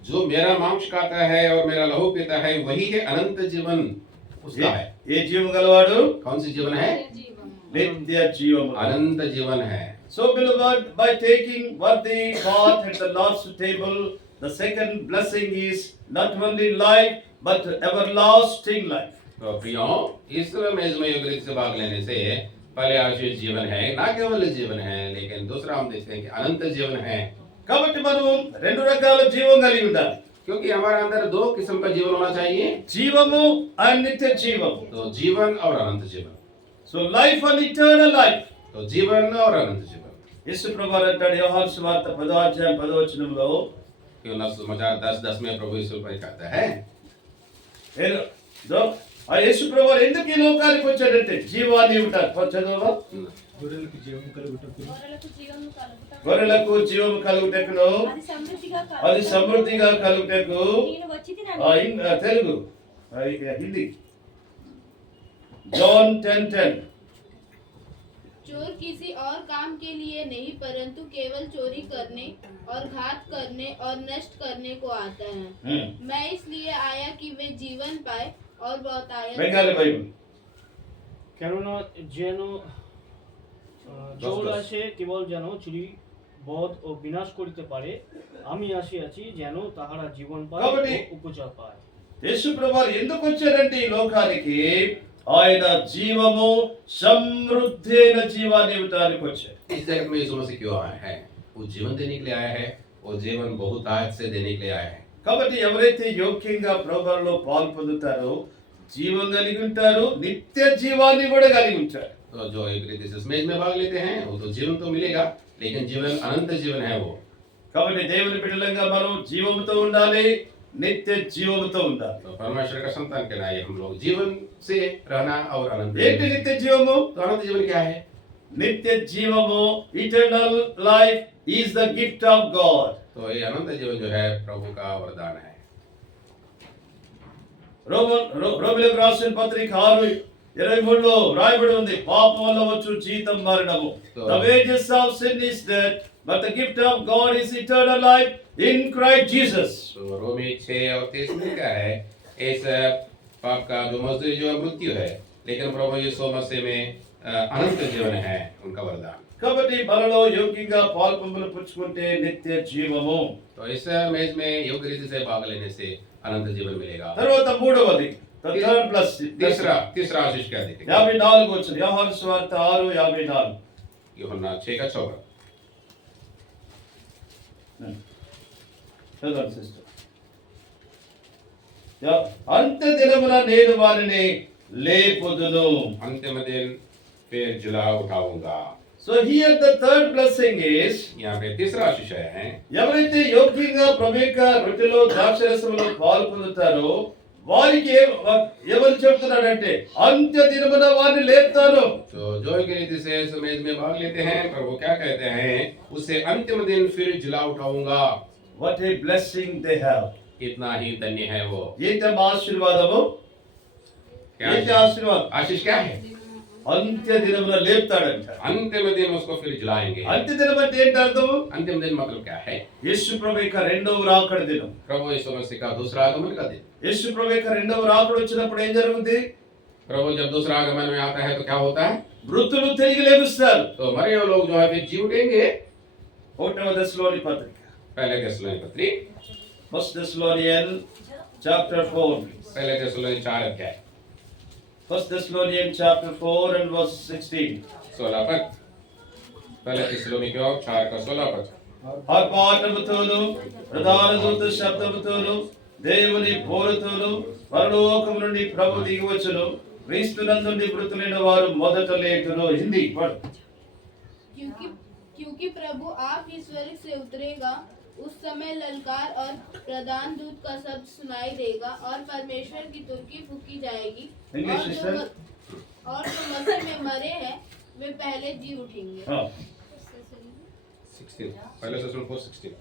जो मेरा मांस खाता है और मेरा लहू पीता है वही है अनंत जीवन उसका है। ఏ జీవము గలవాడు? कौन सी जीवन है? जीवन నిత్య జీవము. अनंत जीवन है। So beloved, by taking worthy part at the Lord's table, the second blessing is not only life but everlasting life. तो प्रियो, इस मेज में योग्य रीति से भाग लेने से पहले आशीष जीवन है, ना केवल जीवन है लेकिन दूसरा हम देखते हैं कि अनंत जीवन है। కాబట్టి మనం రెండు రకాల జీవం కలిగి ఉండాలి. क्योंकि हमारे अंदर दो किस्म का जीवन होना चाहिए, జీవము అండ్ నిత్య జీవము. तो जीवन और अनंत जीवन। So life and eternal life. तो जीवन और अनंत जीवन। యేసు ప్రభువారు అంటాడు యోహాను సువార్త 10వ అధ్యాయం 10వ వచనంలో, क्यों ना समाचार 10:10 में प्रभु यीशु पर कहता है ఆ యేసు ప్రభువారు ఎందుకు ఈ లోకానికి వచ్చాడంటే జీవాన్ని ఉంటారు. చదువువా. గొర్రెలకు జీవము కలుగుటకు గొర్రెలకు జీవము కలుగుటకును అది సమృద్ధిగా కలుగుటకు. నేను వచ్చితినని తెలుగు హిందీ John 10:10. चोर किसी और काम के लिए नहीं परंतु केवल चोरी करने और घात करने और नष्ट करने को आता है। मैं इसलिए आया कि वे जीवन पाए और बहुतायत। బెంగాలీ బైబిల్. কেননা যেন চোর আসে কেবল যেন চুরি বধ ও বিনাশ করিতে পারে, আমি আসিয়াছি যেন তাহারা জীবন পায় ও উপচার পায়। యేసు ప్రభువారు ఎందుకు వచ్చారంటే ఈ లోకానికి ఆయన జీవము సమృద్ధి అయిన జీవాన్ని ఇవ్వడానికి వచ్చారు. इस जगत में यीशु मसीह क्यों आया है? वो जीवन देने के लिए आया है, वो जीवन बहुतायत से देने के लिए आया है। కాబట్టి ఎవరైతే యోగ్యంగా ప్రభువులో పాలు పొందుతారో జీవం కలిగి ఉంటారు, నిత్య జీవాన్ని కూడా కలిగి ఉంటారు. तो जो एक रीति से इसमें भाग लेते हैं वो तो जीवन तो मिलेगा, लेकिन जीवन अनंत जीवन है वो। కాబట్టి దేవుని బిడ్డలంగా మనం జీవముతో ఉండాలి, నిత్య జీవముతో ఉండాలి. तो परमेश्वर का संतान कहलाए हम लोग जीवन से रहना और अनंत ఏంటి जीवन। నిత్య జీవము? तो अनंत जीवन क्या है? నిత్య జీవము, eternal life is the gift of God. तो ये अनंत जीवन जो है प्रभु का वरदान है। రోమిలకు రాసిన పత్రిక 6:23 రాయబడి ఉంది, పాపం వల్ల వచ్చు జీతం మరణము. The wages of sin is death, but the gift of God is eternal life in Christ Jesus. तो रोमी 6:23 में क्या है? इस पाप का जो मजदूरी जो है मृत्यु है, लेकिन प्रभु यीशु मसीह में अनंत जीवन है उनका वरदान। కాబట్టి మనలో యోగ్యంగా పాల్పొందులు పుచ్చుకుంటే నిత్య జీవము. तो इस मेज में योग्य रीति से भाग लेने से अनंत जीवन मिलेगा। తర్వాత మూడవది థర్డ్ ప్లస్ तीसरा आशीष क्या देखेंगे? 54 వచ్చింది, యోహాను సువార్త 6:54. यूहन्ना 6:14। చదవండి సిస్టర్. అంత దినమున నేను వారిని లేపుదును. अंतिम दिन फिर जिला उठाऊंगा। So here the third blessing is, यहाँ पे तीसरा आशीष है, ఎవరైతే యోగ్యంగా ప్రభు యొక్క రొట్టెలో ద్రాక్షరసంలో పాలు పొందుతారో వారికి ఎవరు చెప్తున్నాడంటే అంత్య దినమున వారిని లేపుతాను. तो जो की रीति से इस मेज में भाग लेते हैं प्रभु क्या कहते हैं? उससे अंतिम दिन फिर जिला उठाऊंगा। What a blessing they have. कितना ही धन्य है वो। ఏంటమ్మా ఆశీర్వాదము? क्या ఏంటి आशीष? ఆశీర్వాదం? आशीष क्या है? అంత్య దినమున లేపుతాడంట. अंतिम दिन उसको फिर जलाएंगे। అంత్య దినం అంటే ఏంటి అర్థము? अंतिम दिन मतलब क्या है? యేసు ప్రభు యొక్క రెండవ రాకడ దినం. प्रभु यीशु मसीह का दूसरा आगमन का दिन। యేసు ప్రభు యొక్క రెండవ రాకడ వచ్చినప్పుడు ఏం జరుగుతుంది? प्रभु जब दूसरा आगमन में आता है तो क्या होता है? మృతులు తిరిగి లేపుస్తారు. तो मरे हुए लोग जो है फिर जी उठेंगे। 1వ దశలోని పత్రిక, पहले थिस्सलुनीके पत्री, 1 Thessalonians chapter 4. पहले थिस्सलुनीके 4 अध्याय 1 Thessalonians chapter 4 and verse 16. 16 पद। पहले थिस्सलुनीके 4 का 16 पद। ఆర్పాటముతోను ప్రధాన దూత శబ్దముతోను దేవుని బోరుతోను పరలోకము నుండి ప్రభు దిగి వచ్చును, క్రీస్తునందుండి మృతులైన వారు మొదట లేటును. హిందీ పడు. क्योंकि क्योंकि प्रभु आप ही स्वर्ग से उतरेगा, उस समय ललकार और प्रधान दूत का शब्द सुनाई देगा और परमेश्वर की तुरकी फूकी जाएगी, English और sister? जो मसीह में मरे हैं वे पहले जी उठेंगे। 16 पहले थिस्सलुनीके 16।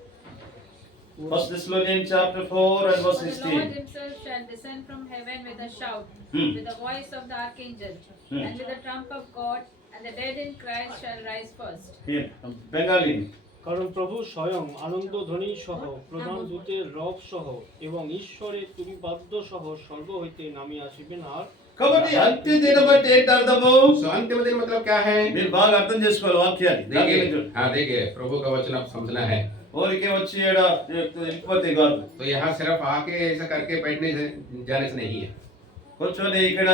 1 Thessalonians chapter 4 and verse For the 16. Lord himself shall descend from heaven with a shout, with the voice of the archangel, and with the trump of God, and the dead in Christ shall rise first. Here, Bengali. কারণ প্রভু স্বয়ং আনন্দ ধ্বনি সহ প্রধান দূতের রব সহ এবং ঈশ্বরের তুরিবাদ্য সহ স্বর্গ হইতে নামিয়ে আসিবেন। আর కాబట్టి అంత్య దినం అంటే ఏంటి అర్థము? तो अंतिम दिन मतलब क्या है? మీరు బాగా అర్థం చేసుకోవాలి వాక్యాన్ని. देखिए, हाँ देखिए, प्रभु का वचन आप समझना है। ఊరికే వచ్చి ఈడ వెళ్ళిపోతే కాదు. तो यहाँ सिर्फ आके ऐसा करके बैठने से जाने से नहीं है। కూర్చొని ఇక్కడ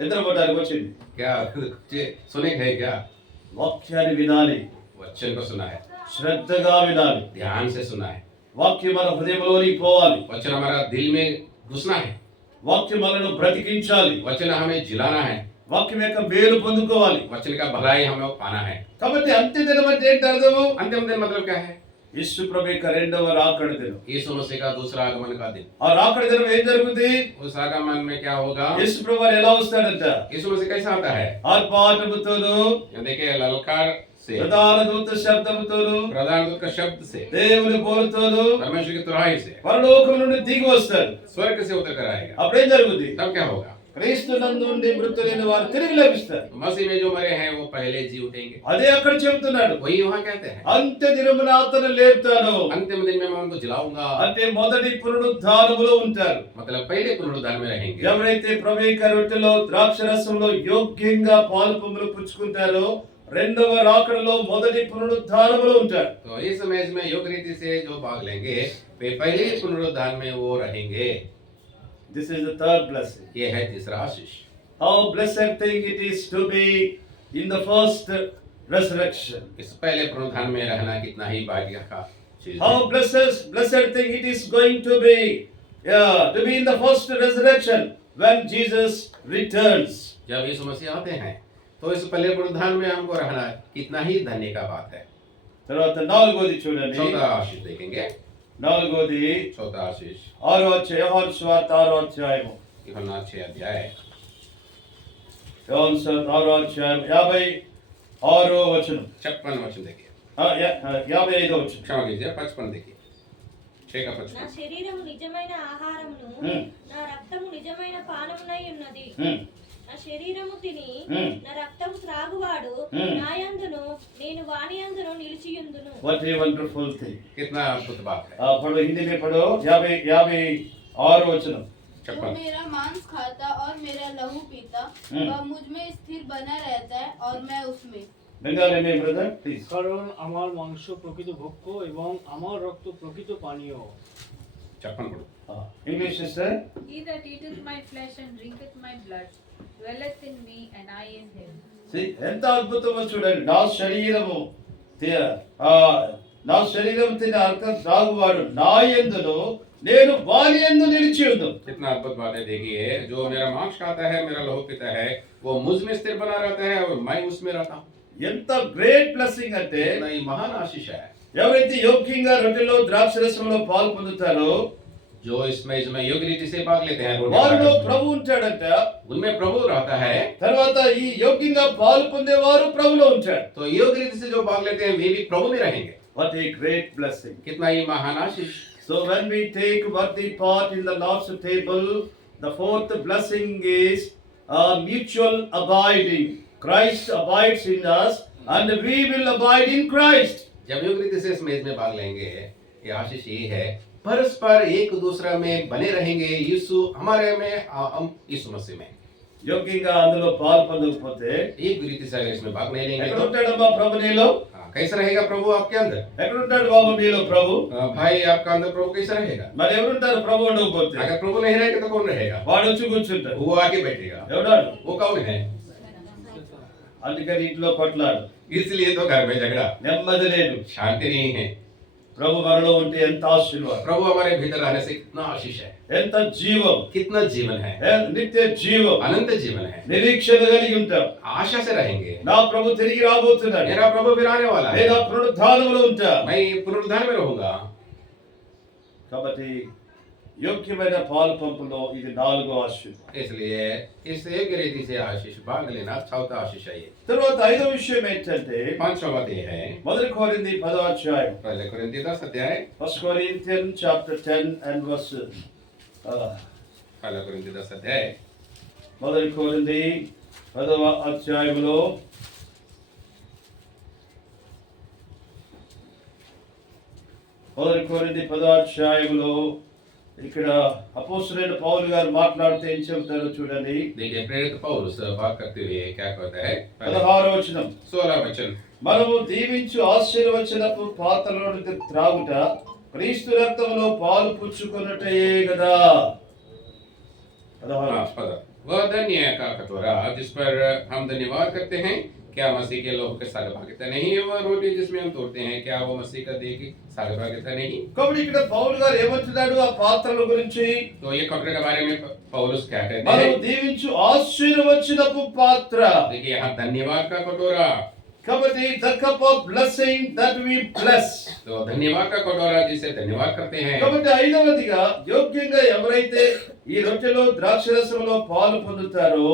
నిద్రపోవడానికి వచ్చింది. क्या कुछ सुने है क्या? వాక్యాన్ని వినాలి, वचन को सुना है, శ్రద్ధగా వినాలి. ध्यान से सुना है। వాక్యం మన హృదయంలోనికి పోవాలి. वचन हमारा दिल में घुसना है। వాక్యం మనను బ్రతికించాలి. वचन हमें जिलाना है। వాక్యం యొక్క మేలు పొందుకోవాలి. वचन का भलाई हमें पाना है। కాబట్టి అంత్య దినం అంటే ఏంటి అర్థము? अंतिम दिन मतलब क्या है? యేసు ప్రభు యొక్క రెండవ రాకడ దినం. यीशु मसीह का दूसरा आगमन का दिन। ఆ రాకడ దినం ఏం జరుగుతుంది? उस आगमन में क्या होगा? యేసు ప్రభు వారు ఎలా వస్తాడంట? यीशु मसीह कैसा आता है? ఆర్పాటముతోను यहाँ देखिए, ललकार से, ప్రధాన దూత శబ్దముతోను प्रधान दूत का शब्द से, దేవుని బోరుతోను परमेश्वर की तुरहाई से పరలోకం నుండి దిగి వస్తాడు. स्वर्ग से उतर कर आएगा। అప్పుడేం జరుగుతుంది? तब क्या होगा? క్రీస్తునందు నుండి మృతులైన వారు తిరిగి లభిస్తారు. तो मसीह में जो मरे हैं वो पहले जी उठेंगे। అదే అక్కడ చెబుతున్నాడు. वही वहाँ कहते हैं, అంత్య దినమున అతను లేపుతాను. अंतिम दिन में मैं उनको जलाऊंगा। అంటే మొదటి పునరుద్ధానములో ఉంటారు. मतलब पहले पुनरुद्धान में रहेंगे। ఎవరైతే ప్రభు యొక్క రొట్టెలో ద్రాక్షరసంలో యోగ్యంగా పాలు పొంగులు పుచ్చుకుంటారో రెండవ రాకడలో మొదటి పునరుద్ధానములో ఉంటారు. तो इस मैच में योग रीति से जो भाग लेंगे वे पहले पुनरुद्धान में वो रहेंगे। This is the third blessing. ये है तीसरा आशीष। How blessed thing it is to be in the first resurrection. इस पहले पुनरुद्धान में रहना कितना ही भाग्य का चीज How है। blessed thing it is going to be in the first resurrection when Jesus returns. जब यीशु मसीह आते हैं तो इस पहले पुनरुत्थान में हमको रहना कितना ही धन्य का बात है। తర్వాత నాలుగోది చూడండి, चौथा आशीष देखेंगे। నాలుగోది चौथा आशीष 6వ అధ్యాయం, యోహాను సువార్త 6వ అధ్యాయము, यूहन्ना 6 अध्याय యోహాను సువార్త 6వ అధ్యాయం 56వ వచనం, 56 वचन देखिए, 55వ వచనం. क्षमा कीजिए 55 देखिए, 6 का నా 55। శరీరము నిజమైన ఆహారమును హ్మ్. నా రక్తము నిజమైన పానమునై ఉన్నది. హ్మ్. నా శరీరము తిని హ్మ్. నా రక్తము త్రాగువాడు హ్మ్. నాయందును నేను వానియందును నిలిచియుందును. What a wonderful thing. कितना अद्भुत बात है। पढ़ो, हिंदी में पढ़ो, 56వ वचనం. जो 56 मेरा मांस खाता और मेरा लहू पीता हम्म। वह मुझ में स्थिर बना रहता है और मैं उसमें। बंगाली में ब्रदर प्लीज. কারণ আমার মাংস প্রকৃত ভোগ্য এবং আমার রক্ত প্রকৃত পানীয়। 56 पढ़ो। English sister. He that eateth my flesh and drinketh my blood dwelleth in me, and I in him. See, ఎంత అద్భుతమో చూడండి. నా శరీరం తిని అర్థం త్రాగువాడు నా యందును నేను వాని యందు నిలిచి ఉందును. कितना अद्भुत बात है। देखिए, जो मेरा मांस खाता है, मेरा लहू पीता है, वो मुझ में स्थिर बना रहता है और मैं उसमें रहता हूँ। ఎంత గ్రేట్ బ్లెస్సింగ్ అంటే, कितना ही महान आशीष है। ఎవరైతే యోగ్యంగా రొట్టెలో ద్రాక్షరసంలో పాలు పొందుతారో जो इसमें योग्य रीति से भाग लेते हैं, रोटी వారిలో खाकर ప్రభు ఉంటాడంట. उनमें प्रभु रहता है। తర్వాత ఈ యోగ్యంగా పాలు పొందేవారు ప్రభులో ఉంటాడు. तो योग्य रीति से जो भाग लेते हैं वे भी प्रभु में रहेंगे। What a great blessing. कितना ही महान आशीष। So when we take worthy part in the Lord's table, the fourth blessing is mutual abiding. Christ abides in us and we will abide in Christ. जब योग्य रीति से इस मेज में भाग लेंगे, ये आशीष ये है, परस्पर एक दूसरे में बने रहेंगे। यीशु हमारे में, हम यीशु मसीह में। యోగ్యంగా అందులో పాలు పొందకపోతే एक रीति से अगर इसमें भाग नहीं लेंगे ఎక్కడ तो ఉంటాడమ్మా ప్రభు నీలో? कैसा रहेगा प्रभु आपके अंदर? ఎక్కడ ఉంటాడు బాబు నీలో ప్రభు? भाई आपका अंदर प्रभु कैसा रहेगा? మరి ఎవరుంటారు ప్రభు ఉండకపోతే? अगर प्रभु नहीं रहेगा तो कौन रहेगा? వాడు వచ్చి కూర్చుంటాడు. वो आके बैठेगा। ఎవడాడు? वो कौन है? అందుకని ఇంట్లో కొట్లాడు, इसलिए तो घर में झगड़ा, నెమ్మది లేదు. शांति नहीं है। ప్రభు మనలో ఉంటే ఎంత ఆశీర్వాదం, प्रभु हमारे भीतर रहने से कितना आशीष है, ఎంత జీవం, कितना जीवन है, నిత్య జీవం, अनंत जीवन है। నిరీక్షణ కలిగి ఉంటాం. आशा से रहेंगे। నా ప్రభు తిరిగి రాబోతున్నాడు. मेरा प्रभु फिर आने वाला है। నేను ఆ పునరుద్ధానంలో ఉంటా. मैं पुनरुद्धान में रहूंगा। కాబట్టి యోగ్యమైన పాలు పంపులో ఇది 4వ ఆశీర్వాదం. इसलिए इस योग्य रीति से आशीष भाग लेना चौथा आशीष है। ये తర్వాత 5వ విషయం ఏంటంటే, 5वां बात ये है, 1 కొరింథీ 10వ అధ్యాయం, पहले कोरिन्थी 10 अध्याय, 1 Corinthians chapter 10 and verse पहला कोरिन्थी 10 अध्याय 1 కొరింథీ 10వ అధ్యాయంలో 1 కొరింథీ 10వ అధ్యాయంలో ఇక్కడ అపోస్తలుడైన పౌలు గారు మాట్లాడుతూ ఏం చెబుతారో చూడండి. देखिए, प्रेरित पौलुस बात करते हुए क्या कहता है? 16వ వచనం, 16 वचन, మనము దీవించు ఆశీర్వచనపు పాత్రలోనికి త్రాగుట క్రీస్తు రక్తములో పాలు పుచ్చుకొనుటయే కదా. 16. वह धन्य का कटोरा जिस पर हम धन्यवाद करते हैं, क्या मसीह के लोगों के सहभागिता नहीं है? वह रोटी जिसमें हम तोड़ते हैं, क्या वो मसीह का देह की सहभागिता नहीं? కాబట్టి ఇక్కడ పౌలు గారు ఏమంటున్నాడు ఆ పాత్రల గురించి? तो ये कटोरे के बारे में पौलुस क्या कहते మనం हैं? దీవించు ఆశీర్వచనపు పాత్ర. देखिए, यहाँ धन्यवाद का कटोरा। కాబట్టి the cup of blessing that we bless. तो धन्यवाद का कटोरा जिसे धन्यवाद करते हैं। కాబట్టి 5వదిగా యోగ్యంగా ఎవరైతే ఈ రొట్టెలో ద్రాక్షరసంలో పాలు పొందుతారో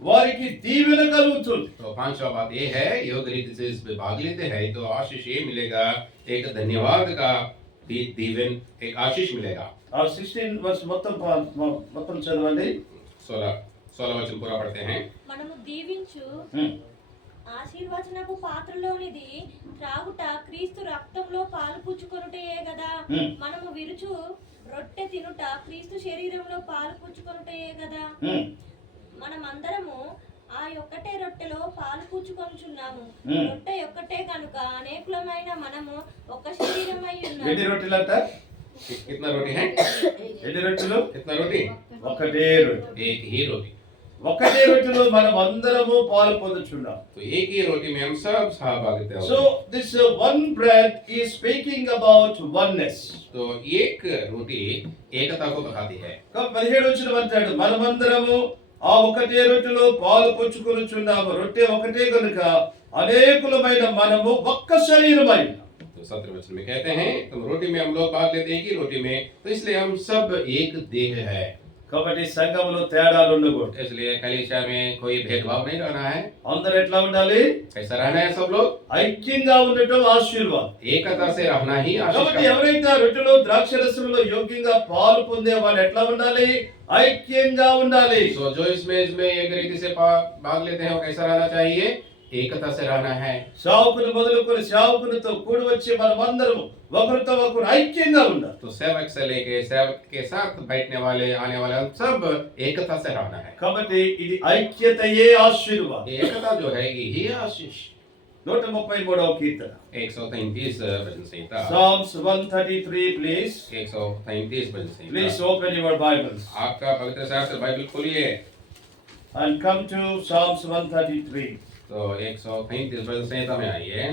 వారికి దీవెన కలుగుతుంది. तो 5वां बात ये है, योग रीति से इस में भाग लेते हैं तो आशीष ये मिलेगा, एक धन्यवाद का दीवन, एक आशीष मिलेगा। ఆ 16 వర్స్ మొత్తం చదవండి. 16 वचन पूरा पढ़ते हैं। మనము దీవించు ఆశీర్వచనపు పాత్రలోనిది త్రాగుట క్రీస్తు రక్తంలో పాలు పుచ్చుకొనుటయే కదా. మనము విరుచు రొట్టె తినుట క్రీస్తు శరీరంలో పాలు పుచ్చుకొనుటయే కదా. మనమందరము ఆ ఒక్కటే రొట్టెలో పాలు పుచ్చుకొనుచున్నాము. రొట్టె ఒక్కటే కనుక అనేకులమైన మనము ఒక శరీరమై ఉన్నాము. ఎన్ని రొట్టెలంట? कितना रोटी है? ఎన్ని రొట్టెలు? कितना रोटी? ఒకటే రొట్టె. एक ही रोटी। ఒకటే రొట్టెలో మనం అందరము పాలు పొందుచున్నాం. तो एक ही रोटी में हम सब सहभागिता होते So this one bread is speaking about oneness. हैं। तो एक रोटी एकता को बताती है। 17 వచనం అంటాడు, మనమందరము ఆ ఒకటే రొట్టెలో పాలు పంచుకొనుచున్నాము. రొట్టె ఒకటే కనుక అనేకులమైన మనము ఒక్క శరీరమై ఉన్నాం. तो 17 वचन में कहते हैं तुम रोटी में हम लोग भाग लेते हैं कि रोटी में, तो इसलिए हम सब एक देह है। కాబట్టి సంఘములో తేడాలు ఉండకూడదు. इसलिए कलीसिया में कोई भेदभाव नहीं रहना है। అందరూ ఎట్లా ఉండాలి? कैसा रहना है सब लोग? ఐక్యంగా ఉండటం ఆశీర్వాదం. एकता से रहना ही आशीष కాబట్టి का। ఎవరైతే ఆ రొట్టెలో ద్రాక్షరసంలో యోగ్యంగా పాలు పొందే వాళ్ళు ఎట్లా ఉండాలి? ఐక్యంగా ఉండాలి. तो जो इसमें एक रीति से भाग लेते हैं वो कैसा रहना चाहिए? एकता से रहना है। సేవకులు మొదలుకొని సేవకునితో కూడి వచ్చి మనమందరం ఒకరితో ఒకరు ఐక్యంగా ఉండాలి. तो सेवक से लेके सेवक के साथ बैठने वाले आने वाले हम सब एकता से रहना है। కాబట్టి ఇది ఐక్యతయే ఆశీర్వాదం. ये एकता जो है यही आशीष। 133వ కీర్తన 133 भजन संहिता। Psalms 133 please. 133 bhajan Please Samhita. open your Bibles आपका पवित्र शास्त्र बाइबल खोलिए। and come to Psalms 133. तो 133 भजन संहिता में आइए।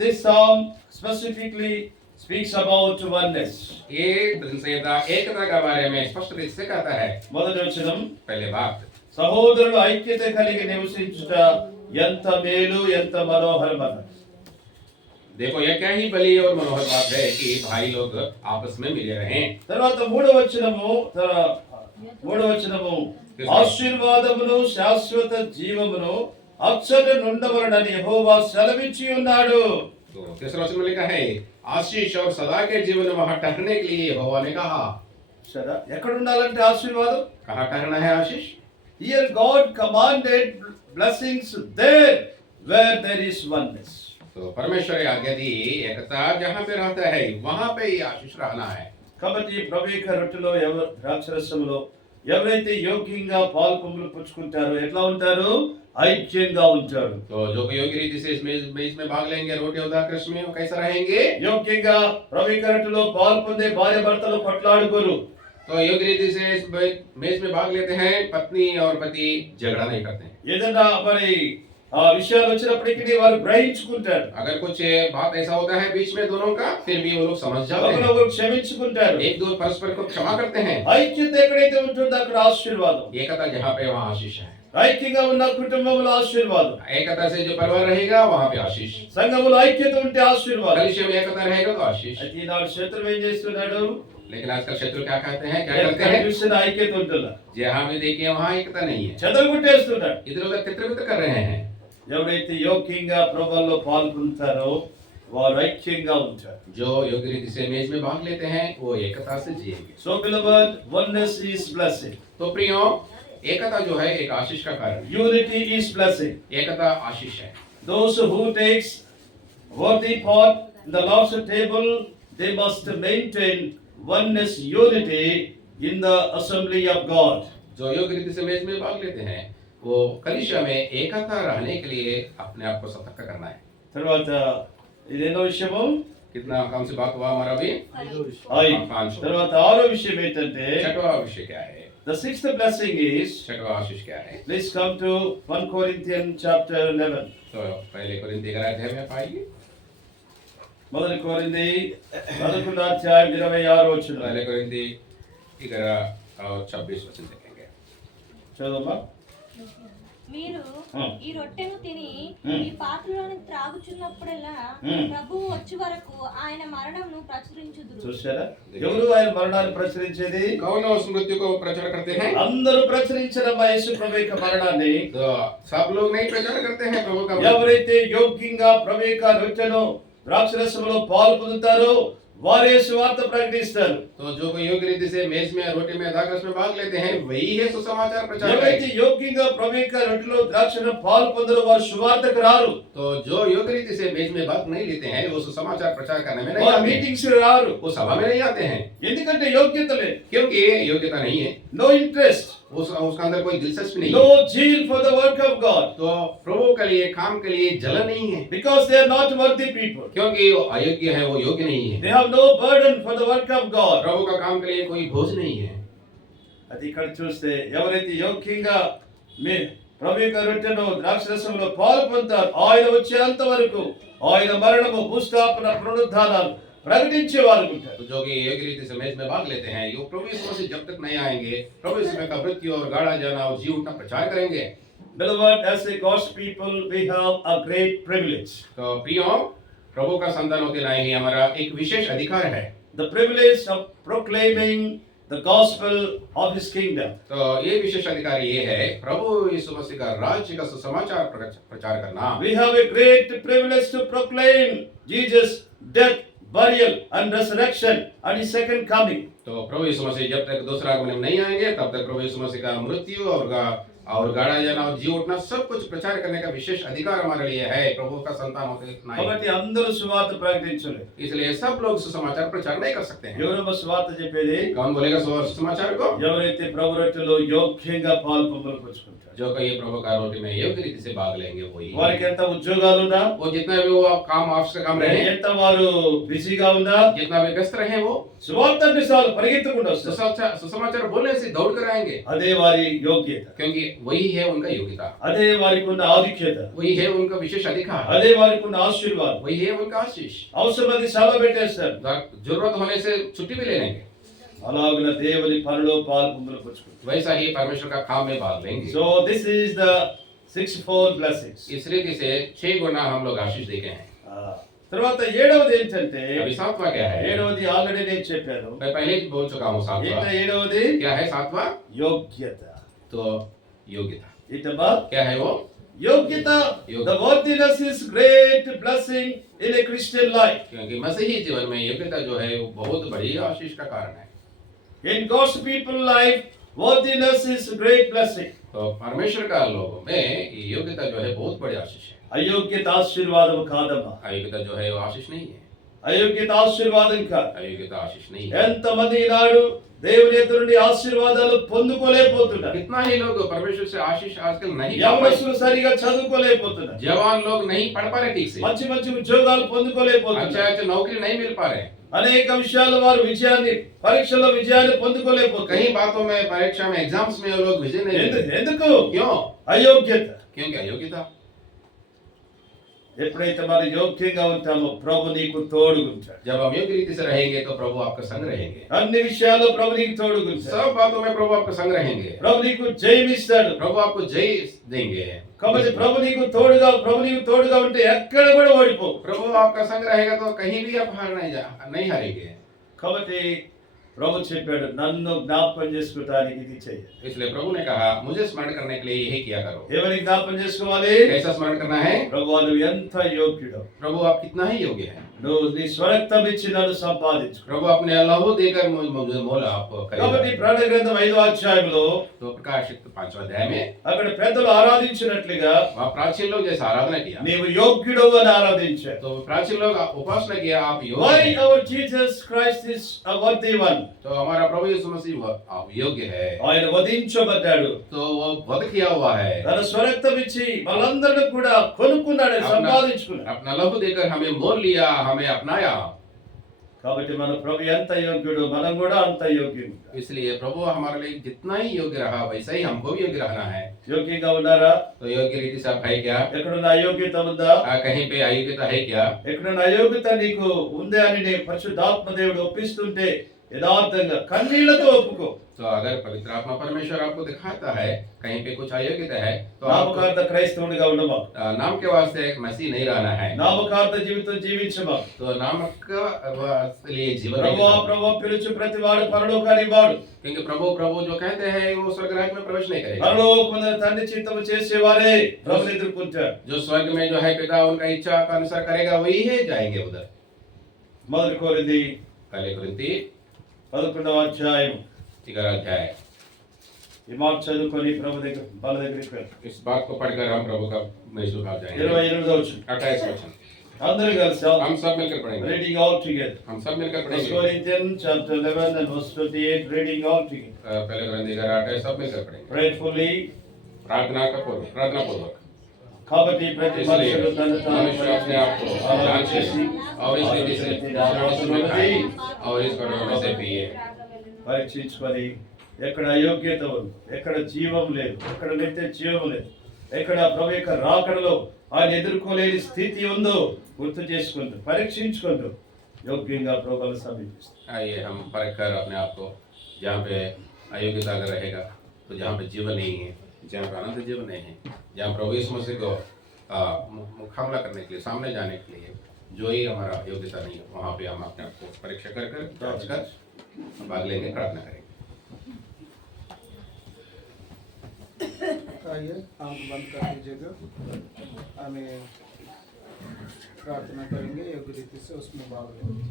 This psalm specifically speaks about oneness. ये भजन संहिता एकता के बारे में स्पष्ट रूप से कहता है। మొదటి వచనం, पहले बात, సహోదరులు ఐక్యత కలిగి నివసించుట ఎంత మేలు ఎంత మనోహరమన. देखो यह क्या ही बली और मनोहर बात है कि भाई लोग आपस में मिले रहें। తర్వాత మూడవ వచనము ఆశీర్వాదమును శాశ్వత జీవమును అచ్చట నుండవలనని యెహోవా సెలవిచ్చి ఉన్నాడు. तो तीसरा वचन में लिखा है आशीष और सदा के जीवन में वहां ठहरने के लिए यहोवा ने कहा। సరే, ఎక్కడ ఉండాలంటే ఆశీర్వాదం? कहाँ ठहरना है आशीष? Here God commanded blessings there where there is oneness. तो परमेश्वर ने आज्ञा दी एकता जहाँ पे रहता है वहां पे ही आशीष रहना है। కాబట్టి ప్రభు యొక్క రొట్టెలో ద్రాక్షరసంలో ఎవరైతే యోగ్యంగా పాలు పొంగులు పుచ్చుకుంటారో ఎట్లా ఉంటారు? ఐక్యంగా ఉంటారు. तो जो कोई योग्य रीति से इसमें भाग लेंगे रोटी उदार कृष्ण में वो कैसा रहेंगे? యోగ్యంగా ప్రభు యొక్క రొట్టెలో పాలు పొందే భార్య భర్తలు కొట్లాడుకోరు. तो योग्य रीति से इस मेज में भाग लेते हैं पत्नी और पति झगड़ा नहीं करते हैं। ఏదైనా మరి ఆ విషయాలు వచ్చినప్పటికీ వారు గ్రహించుకుంటారు. अगर कुछ बात ऐसा होता है बीच में दोनों का फिर भी वो लोग समझ जाते हैं, ఒకరినొకరు క్షమించుకుంటారు. एक दो परस्पर को क्षमा करते हैं। ఐక్యత ఎక్కడైతే ఉంటుందో అక్కడ ఆశీర్వాదం. एकता जहाँ पे वहाँ आशीष है। ఐక్యంగా ఉన్న కుటుంబంలో ఆశీర్వాదం. एकता से जो परिवार रहेगा वहाँ पे आशीष। సంఘములో ఐక్యత ఉంటే ఆశీర్వాదం. कलिसिया में एकता रहेगा तो आशीष। అయితే ఈనాడు శత్రువు ఏం చేస్తున్నాడు? लेकिन आजकल शत्रु क्या कहते हैं, क्या करते ఎక్కడ हैं? చూసినా ఐక్యత ఉంటుందా? जहाँ भी देखिए वहाँ एकता नहीं है, చెదరగొట్టేస్తున్నాడు. इधर उधर तितर बितर कर रहे हैं। ఎవరైతే యోగ్యంగా ప్రభువులో పాల్గొంటారో వారు ఐక్యంగా ఉంటారు. जो योग्य रीति से मेज में भाग लेते हैं वो एकता से जिएंगे। So beloved, oneness is blessing. तो प्रियो एकता जो है एक आशीष का कारण है। Unity is blessing. एकता आशीष है। Those who takes worthy part in the Lord's table, they must maintain oneness, unity in the assembly of God. जो योग्य रीति से मेज में भाग लेते हैं वो कलिसिया में एकता रहने के लिए अपने आप को सतर्क करना है। తర్వాత ఇదేనో విషయము कितना काम से बात हुआ हमारा भी? पाँच। తర్వాత ఆరో విషయం ఏంటంటే छठवां विषय क्या है? the sixth blessing is, छठवां आशीष क्या है? please come to 1 Corinthians chapter 11. तो पहले कोरिन्थी 11 अध्याय में पाएंगे। మొదటి కొరింథీ 11వ అధ్యాయం 26వ వచనం. पहले कोरिन्थी 11 और 26 वचन देखेंगे। చదవమ్మా. మీరు ఈ రొట్టెను తిని ఈ పాత్రలోని త్రాగుచున్నప్పుడల్లా ప్రభువు వచ్చే వరకు ఆయన మరణంను ప్రచురించుదురు. చూశారా? ఎవరు ఆయన మరణాన్ని ప్రచురించేది? कौन उस मृत्यु को प्रचार करते हैं? అందరూ ప్రచురించడం యేసు ప్రభు యొక్క మరణాన్ని. तो सब लोग नहीं प्रचार करते हैं प्रभु का। ఎవరైతే యోగ్యంగా ప్రభు యొక్క రొట్టెను ద్రాక్షరసంలో పాలు పొందుతారో వారే సువార్త ప్రకటిస్తారు. तो जो कोई योग्य रीति से मेज में रोटी में दाखरस में भाग लेते हैं वही है सुसमाचार प्रचार ఎవరైతే करेंगे। యోగ్యంగా ప్రభు యొక్క రొట్టెలో ద్రాక్షను పాలు పొందరో వారు సువార్తకు రారు. तो जो योग्य रीति से मेज में भाग नहीं लेते हैं वो सुसमाचार प्रचार करने में नहीं వారు आते हैं। మీటింగ్స్ రారు. वो सभा में नहीं आते हैं ఎందుకంటే యోగ్యత లేదు. क्योंकि योग्यता नहीं है, నో ఇంట్రెస్ట్, उसका अंदर कोई दिलचस्पी नहीं నో है। zeal for the work of God, तो प्रभु के लिए काम के लिए जलन नहीं है, because they are not worthy people. क्योंकि वो अयोग्य है, वो योग्य नहीं है। They have no burden for the work of God. प्रभु का काम के लिए कोई बोझ नहीं है। అది ఇక్కడ చూస్తే ఎవరైతే యోగ్యంగా మీ ప్రభు యొక్క రొట్టెను ద్రాక్షరసంలో పాలు పొందుతారు, ఆయన వచ్చేంత వరకు ఆయన మరణము, భూస్థాపన, పునరుద్ధానాలు ప్రకటించే వారు ఉంటారు. तो जो कि योग्य रीति से मैच में भाग लेते हैं, यो प्रभु यीशु मसीह जब तक नहीं आएंगे, प्रभु यीशु मसीह का मृत्यु और गाड़ा जाना और जी उठना प्रचार करेंगे। Beloved, as a God's people, we have a great privilege. तो प्रियो, प्रभु का संतान होते नाते ही हमारा एक विशेष अधिकार है, The privilege of proclaiming the gospel of his kingdom. तो ये विशेष अधिकार ये है प्रभु यीशु मसीह का राज्य का सुसमाचार प्रचार करना। We have a great privilege to proclaim Jesus' death, burial and resurrection and his second coming. तो प्रभु यीशु मसीह जब तक दूसरा आगमन में नहीं आएंगे, तब तक प्रभु यीशु मसीह का मृत्यु और गाड़ा जाना और जी उठना सब कुछ प्रचार करने का विशेष अधिकार हमारे लिए है, प्रभु का संतान होते नाते। కాబట్టి అందరూ సువార్త ప్రకటించలేరు. इसलिए सब लोग सुसमाचार प्रचार नहीं कर सकते हैं। ఎవరో సువార్త చెప్పేది? कौन बोलेगा सुसमाचार को? ఎవరైతే ప్రభు రొట్టెలో యోగ్యంగా పాలు పొందుకుంటారు, जो कहीं प्रभु का रोटी में योग्य रीति से भाग लेंगे वही। వారికి ఎంత ఉద్యోగాలు ఉన్నా, वो जितना भी वो काम ऑफिस का काम रहे, ఎంత వారు బిజీగా ఉన్నా, जितना भी व्यस्त रहे, वो సువార్త అంటే చాలు పరిగెత్తుకుంటూ వస్తారు. सुसमाचार बोलने से दौड़ कर आएंगे, అదే వారి యోగ్యత, क्योंकि वही है उनका योग्यता, అదే వారికి ఉన్న ఆధిక్యత, वही है उनका विशेष अधिकार, అదే వారికి ఉన్న ఆశీర్వాదం. वही है उनका आशीष। అవసరమైతే సెలవు పెట్టేస్తారు. जरूरत होने से छुट्टी भी ले लेंगे, అలాగున దేవుని పనిలో పాలు పొందుకుంటారు. वैसा ही परमेश्वर का काम में भाग लेंगे। So this is the 6-4 blessings. इस रीति से 6 गुना हम लोग आशीष देखे हैं। తర్వాత ఏడవది ఏంటంటే, अभी सातवां क्या है? ఏడవది ఆల్రెడీ నేను చెప్పాను. मैं पहले ही बोल चुका हूँ। सातवां ఏంటో ఏడవది? क्या है? सातवां యోగ్యత. तो योग्यता ఏంటమ్మా? क्या है वो? యోగ్యత. యోగ్యత. The worthiness is great blessing in a Christian life. क्योंकि मसीही जीवन में योग्यता जो है वो बहुत बड़ी आशीष का कारण है। In God's people life, worthiness is great blessing. तो परमेश्वर का लोगों में ये योग्यता जो है बहुत बड़ी आशीष है। అయోగ్యత ఆశీర్వాదం కాదమ్మా. अयोग्यता जो है वो आशीष नहीं है, అయోగ్యత ఆశీర్వాదం కాదు. अयोग्यता आशीष नहीं है। ఎంతమంది ఈనాడు దేవుని ఎదుట నుండి ఆశీర్వాదాలు పొందుకోలేకపోతున్నారు. कितना ही लोग परमेश्वर से आशीष आजकल नहीं पा रहे। యవనస్తులు సరిగా చదువుకోలేకపోతున్నారు. जवान लोग नहीं पढ़ पा रहे ठीक से, మంచి మంచి ఉద్యోగాలు పొందుకోలేకపోతున్నారు. अच्छा अच्छा नौकरी नहीं मिल पा रहे, అనేక విషయాలు వారు విజయాన్ని, పరీక్షల్లో విజయాన్ని పొందుకోలేకపోతున్నారు. कई बातों में परीक्षा में एग्जाम्स में वो लोग विजय नहीं मिले। ఎందుకు? क्यों? అయోగ్యత. क्योंकि अयोग्यता। ఎప్పుడైతే మనం యోగ్యంగా ఉంటామో ప్రభు నీకు తోడుగుంటాడు. जब हम योग्य रीति से रहेंगे तो प्रभु आपका संग रहेंगे, అన్ని విషయాల్లో ప్రభు నీకు తోడుగుంటాడు. सब बातों में प्रभु आपका संग रहेंगे, ప్రభు నీకు జయమిస్తాడు. प्रभु आपको जय देंगे। కాబట్టి ప్రభు నీకు తోడుగా ఉంటే ఎక్కడ కూడా ఓడిపో. प्रभु आपका संग रहेगा तो कहीं भी आप नहीं हारेंगे। కాబట్టి ప్రభు చెప్పాడు, నన్ను జ్ఞాపకం చేసుకోవడానికి ఇది చేయాలి. इसलिए प्रभु ने कहा मुझे स्मरण करने के लिए यही किया करो। ఏమని జ్ఞాపకం చేసుకోవాలి? कैसा स्मरण करना है? ప్రభు నువ్వు ఎంత యోగ్యుడు, प्रभु आप कितना ही योग्य है, నువ్వు నీ స్వరక్తం ఇచ్చి నన్ను సంపాదించు. प्रभु अपने लहू देकर मुझे मोल आप కాబట్టి खरीदा। ప్రకటన గ్రంథం 5వ అధ్యాయంలో तो प्रकाशित 5वां अध्याय में అక్కడ పెద్దలు ఆరాధించినట్లుగా वहाँ प्राचीन लोग जैसे आराधना किया, నీవు యోగ్యుడు అని ఆరాధించారు. तो प्राचीन लोग उपासना किया आप योग्य Why हैं। our Jesus Christ is a worthy one? तो हमारा प्रभु यीशु मसीह आप योग्य है, ఆయన వధించబడ్డాడు. तो वो वध किया हुआ है, తన స్వరక్తం ఇచ్చి మనందరిని కూడా కొనుక్కున్నాడు, సంపాదించుకున్నాడు. अपना लहू देकर हमें मोल लिया, हमें अपनाया। కాబట్టి మన ప్రభు ఎంత యోగ్యుడు, మనం కూడా అంత యోగ్యుడు. इसलिए प्रभु हमारे लिए जितना ही योग्य रहा वैसा ही हमको भी योग्य रहना है। యోగ్యంగా ఉన్నారా? तो योग्य रीति से आप है क्या? ఎక్కడున్న అయోగ్యత ఉందా? कहीं पे अयोग्यता है क्या? ఎక్కడున్న అయోగ్యత నీకు ఉందే అని నీ పరిశుద్ధాత్మ దేవుడు ఒప్పిస్తుంటే యథార్థంగా కన్నీళ్లతో ఒప్పుకో. तो अगर पवित्र आत्मा परमेश्वर आपको दिखाता है कहीं पे कुछ अयोग्यता है तो आप నామకార్థ క్రైస్తవుడిగా ఉండమా. नाम के वास्ते मसीह नहीं रहना है, నామకార్థ జీవితం జీవించమా. तो नाम के लिए जीवन नहीं ప్రభువా करना। ప్రభువా పిలుచు ప్రతి వాడు పరలోకానికి వాడు. क्योंकि प्रभु प्रभु जो कहते हैं वो स्वर्ग राज्य में प्रवेश नहीं करेगा। పరలోకమందు తండ్రి చిత్తము చేసేవారే ప్రభుని ఎదుర్కొంటారు. जो स्वर्ग में जो है पिता उनका इच्छा का अनुसार करेगा वही है जाएंगे उधर। మొదటి కొరింథీ पहले कुरिन्थी 11వ అధ్యాయం 11 अध्याय। ఈ మాట చదువుకొని ప్రభు దగ్గర వాళ్ళ దగ్గరికి వెళ్ళి इस बात को पढ़कर हम प्रभु का महसूस आ जाएंगे। 28వ వచనం 28 वचन అందరూ కలిసి हम सब मिलकर पढ़ेंगे, రీడింగ్ ఆల్ టుగెదర్. हम सब मिलकर 1 पढ़ेंगे। Corinthians chapter 11 and verse 28 reading all together. पहले कुरिन्थी 11 सब मिलकर पढ़ेंगे Prayerfully. प्रार्थना पूर्वक। కాబట్టి ప్రతి మనుషుడు తన मनुष्य अपने आप को जांच చేసి और इस रीति से और इस घटना से पिए। పరీక్షించుకొని ఎక్కడ అయోగ్యత ఉంది, ఎక్కడ జీవం లేదు, ఎక్కడ నిత్య జీవం లేదు, ఎక్కడ ప్రభు యొక్క రాకడలో ఆయన ఎదుర్కోలేని స్థితి ఉందో గుర్తు చేసుకుంటూ పరీక్షించుకుంటూ योग्य प्रबल समझ आइए हम परख कर अपने आप को, जहाँ पे अयोग्यता अगर रहेगा तो जहाँ पे जीवन नहीं है, जहाँ पे अनंत जीवन नहीं है, जहाँ प्रभु यीशु मसीह को मुकाबला करने के लिए, सामने जाने के लिए जो ही हमारा योग्यता नहीं है, वहाँ पे हम अपने आप को परीक्षा कर कर जांच कर भाग लेंगे, प्रार्थना करेंगे। आइए आंख बंद कर दीजिएगा, हमें प्रार्थना करेंगे, योग्य रीति से उसमें भाग लेंगे।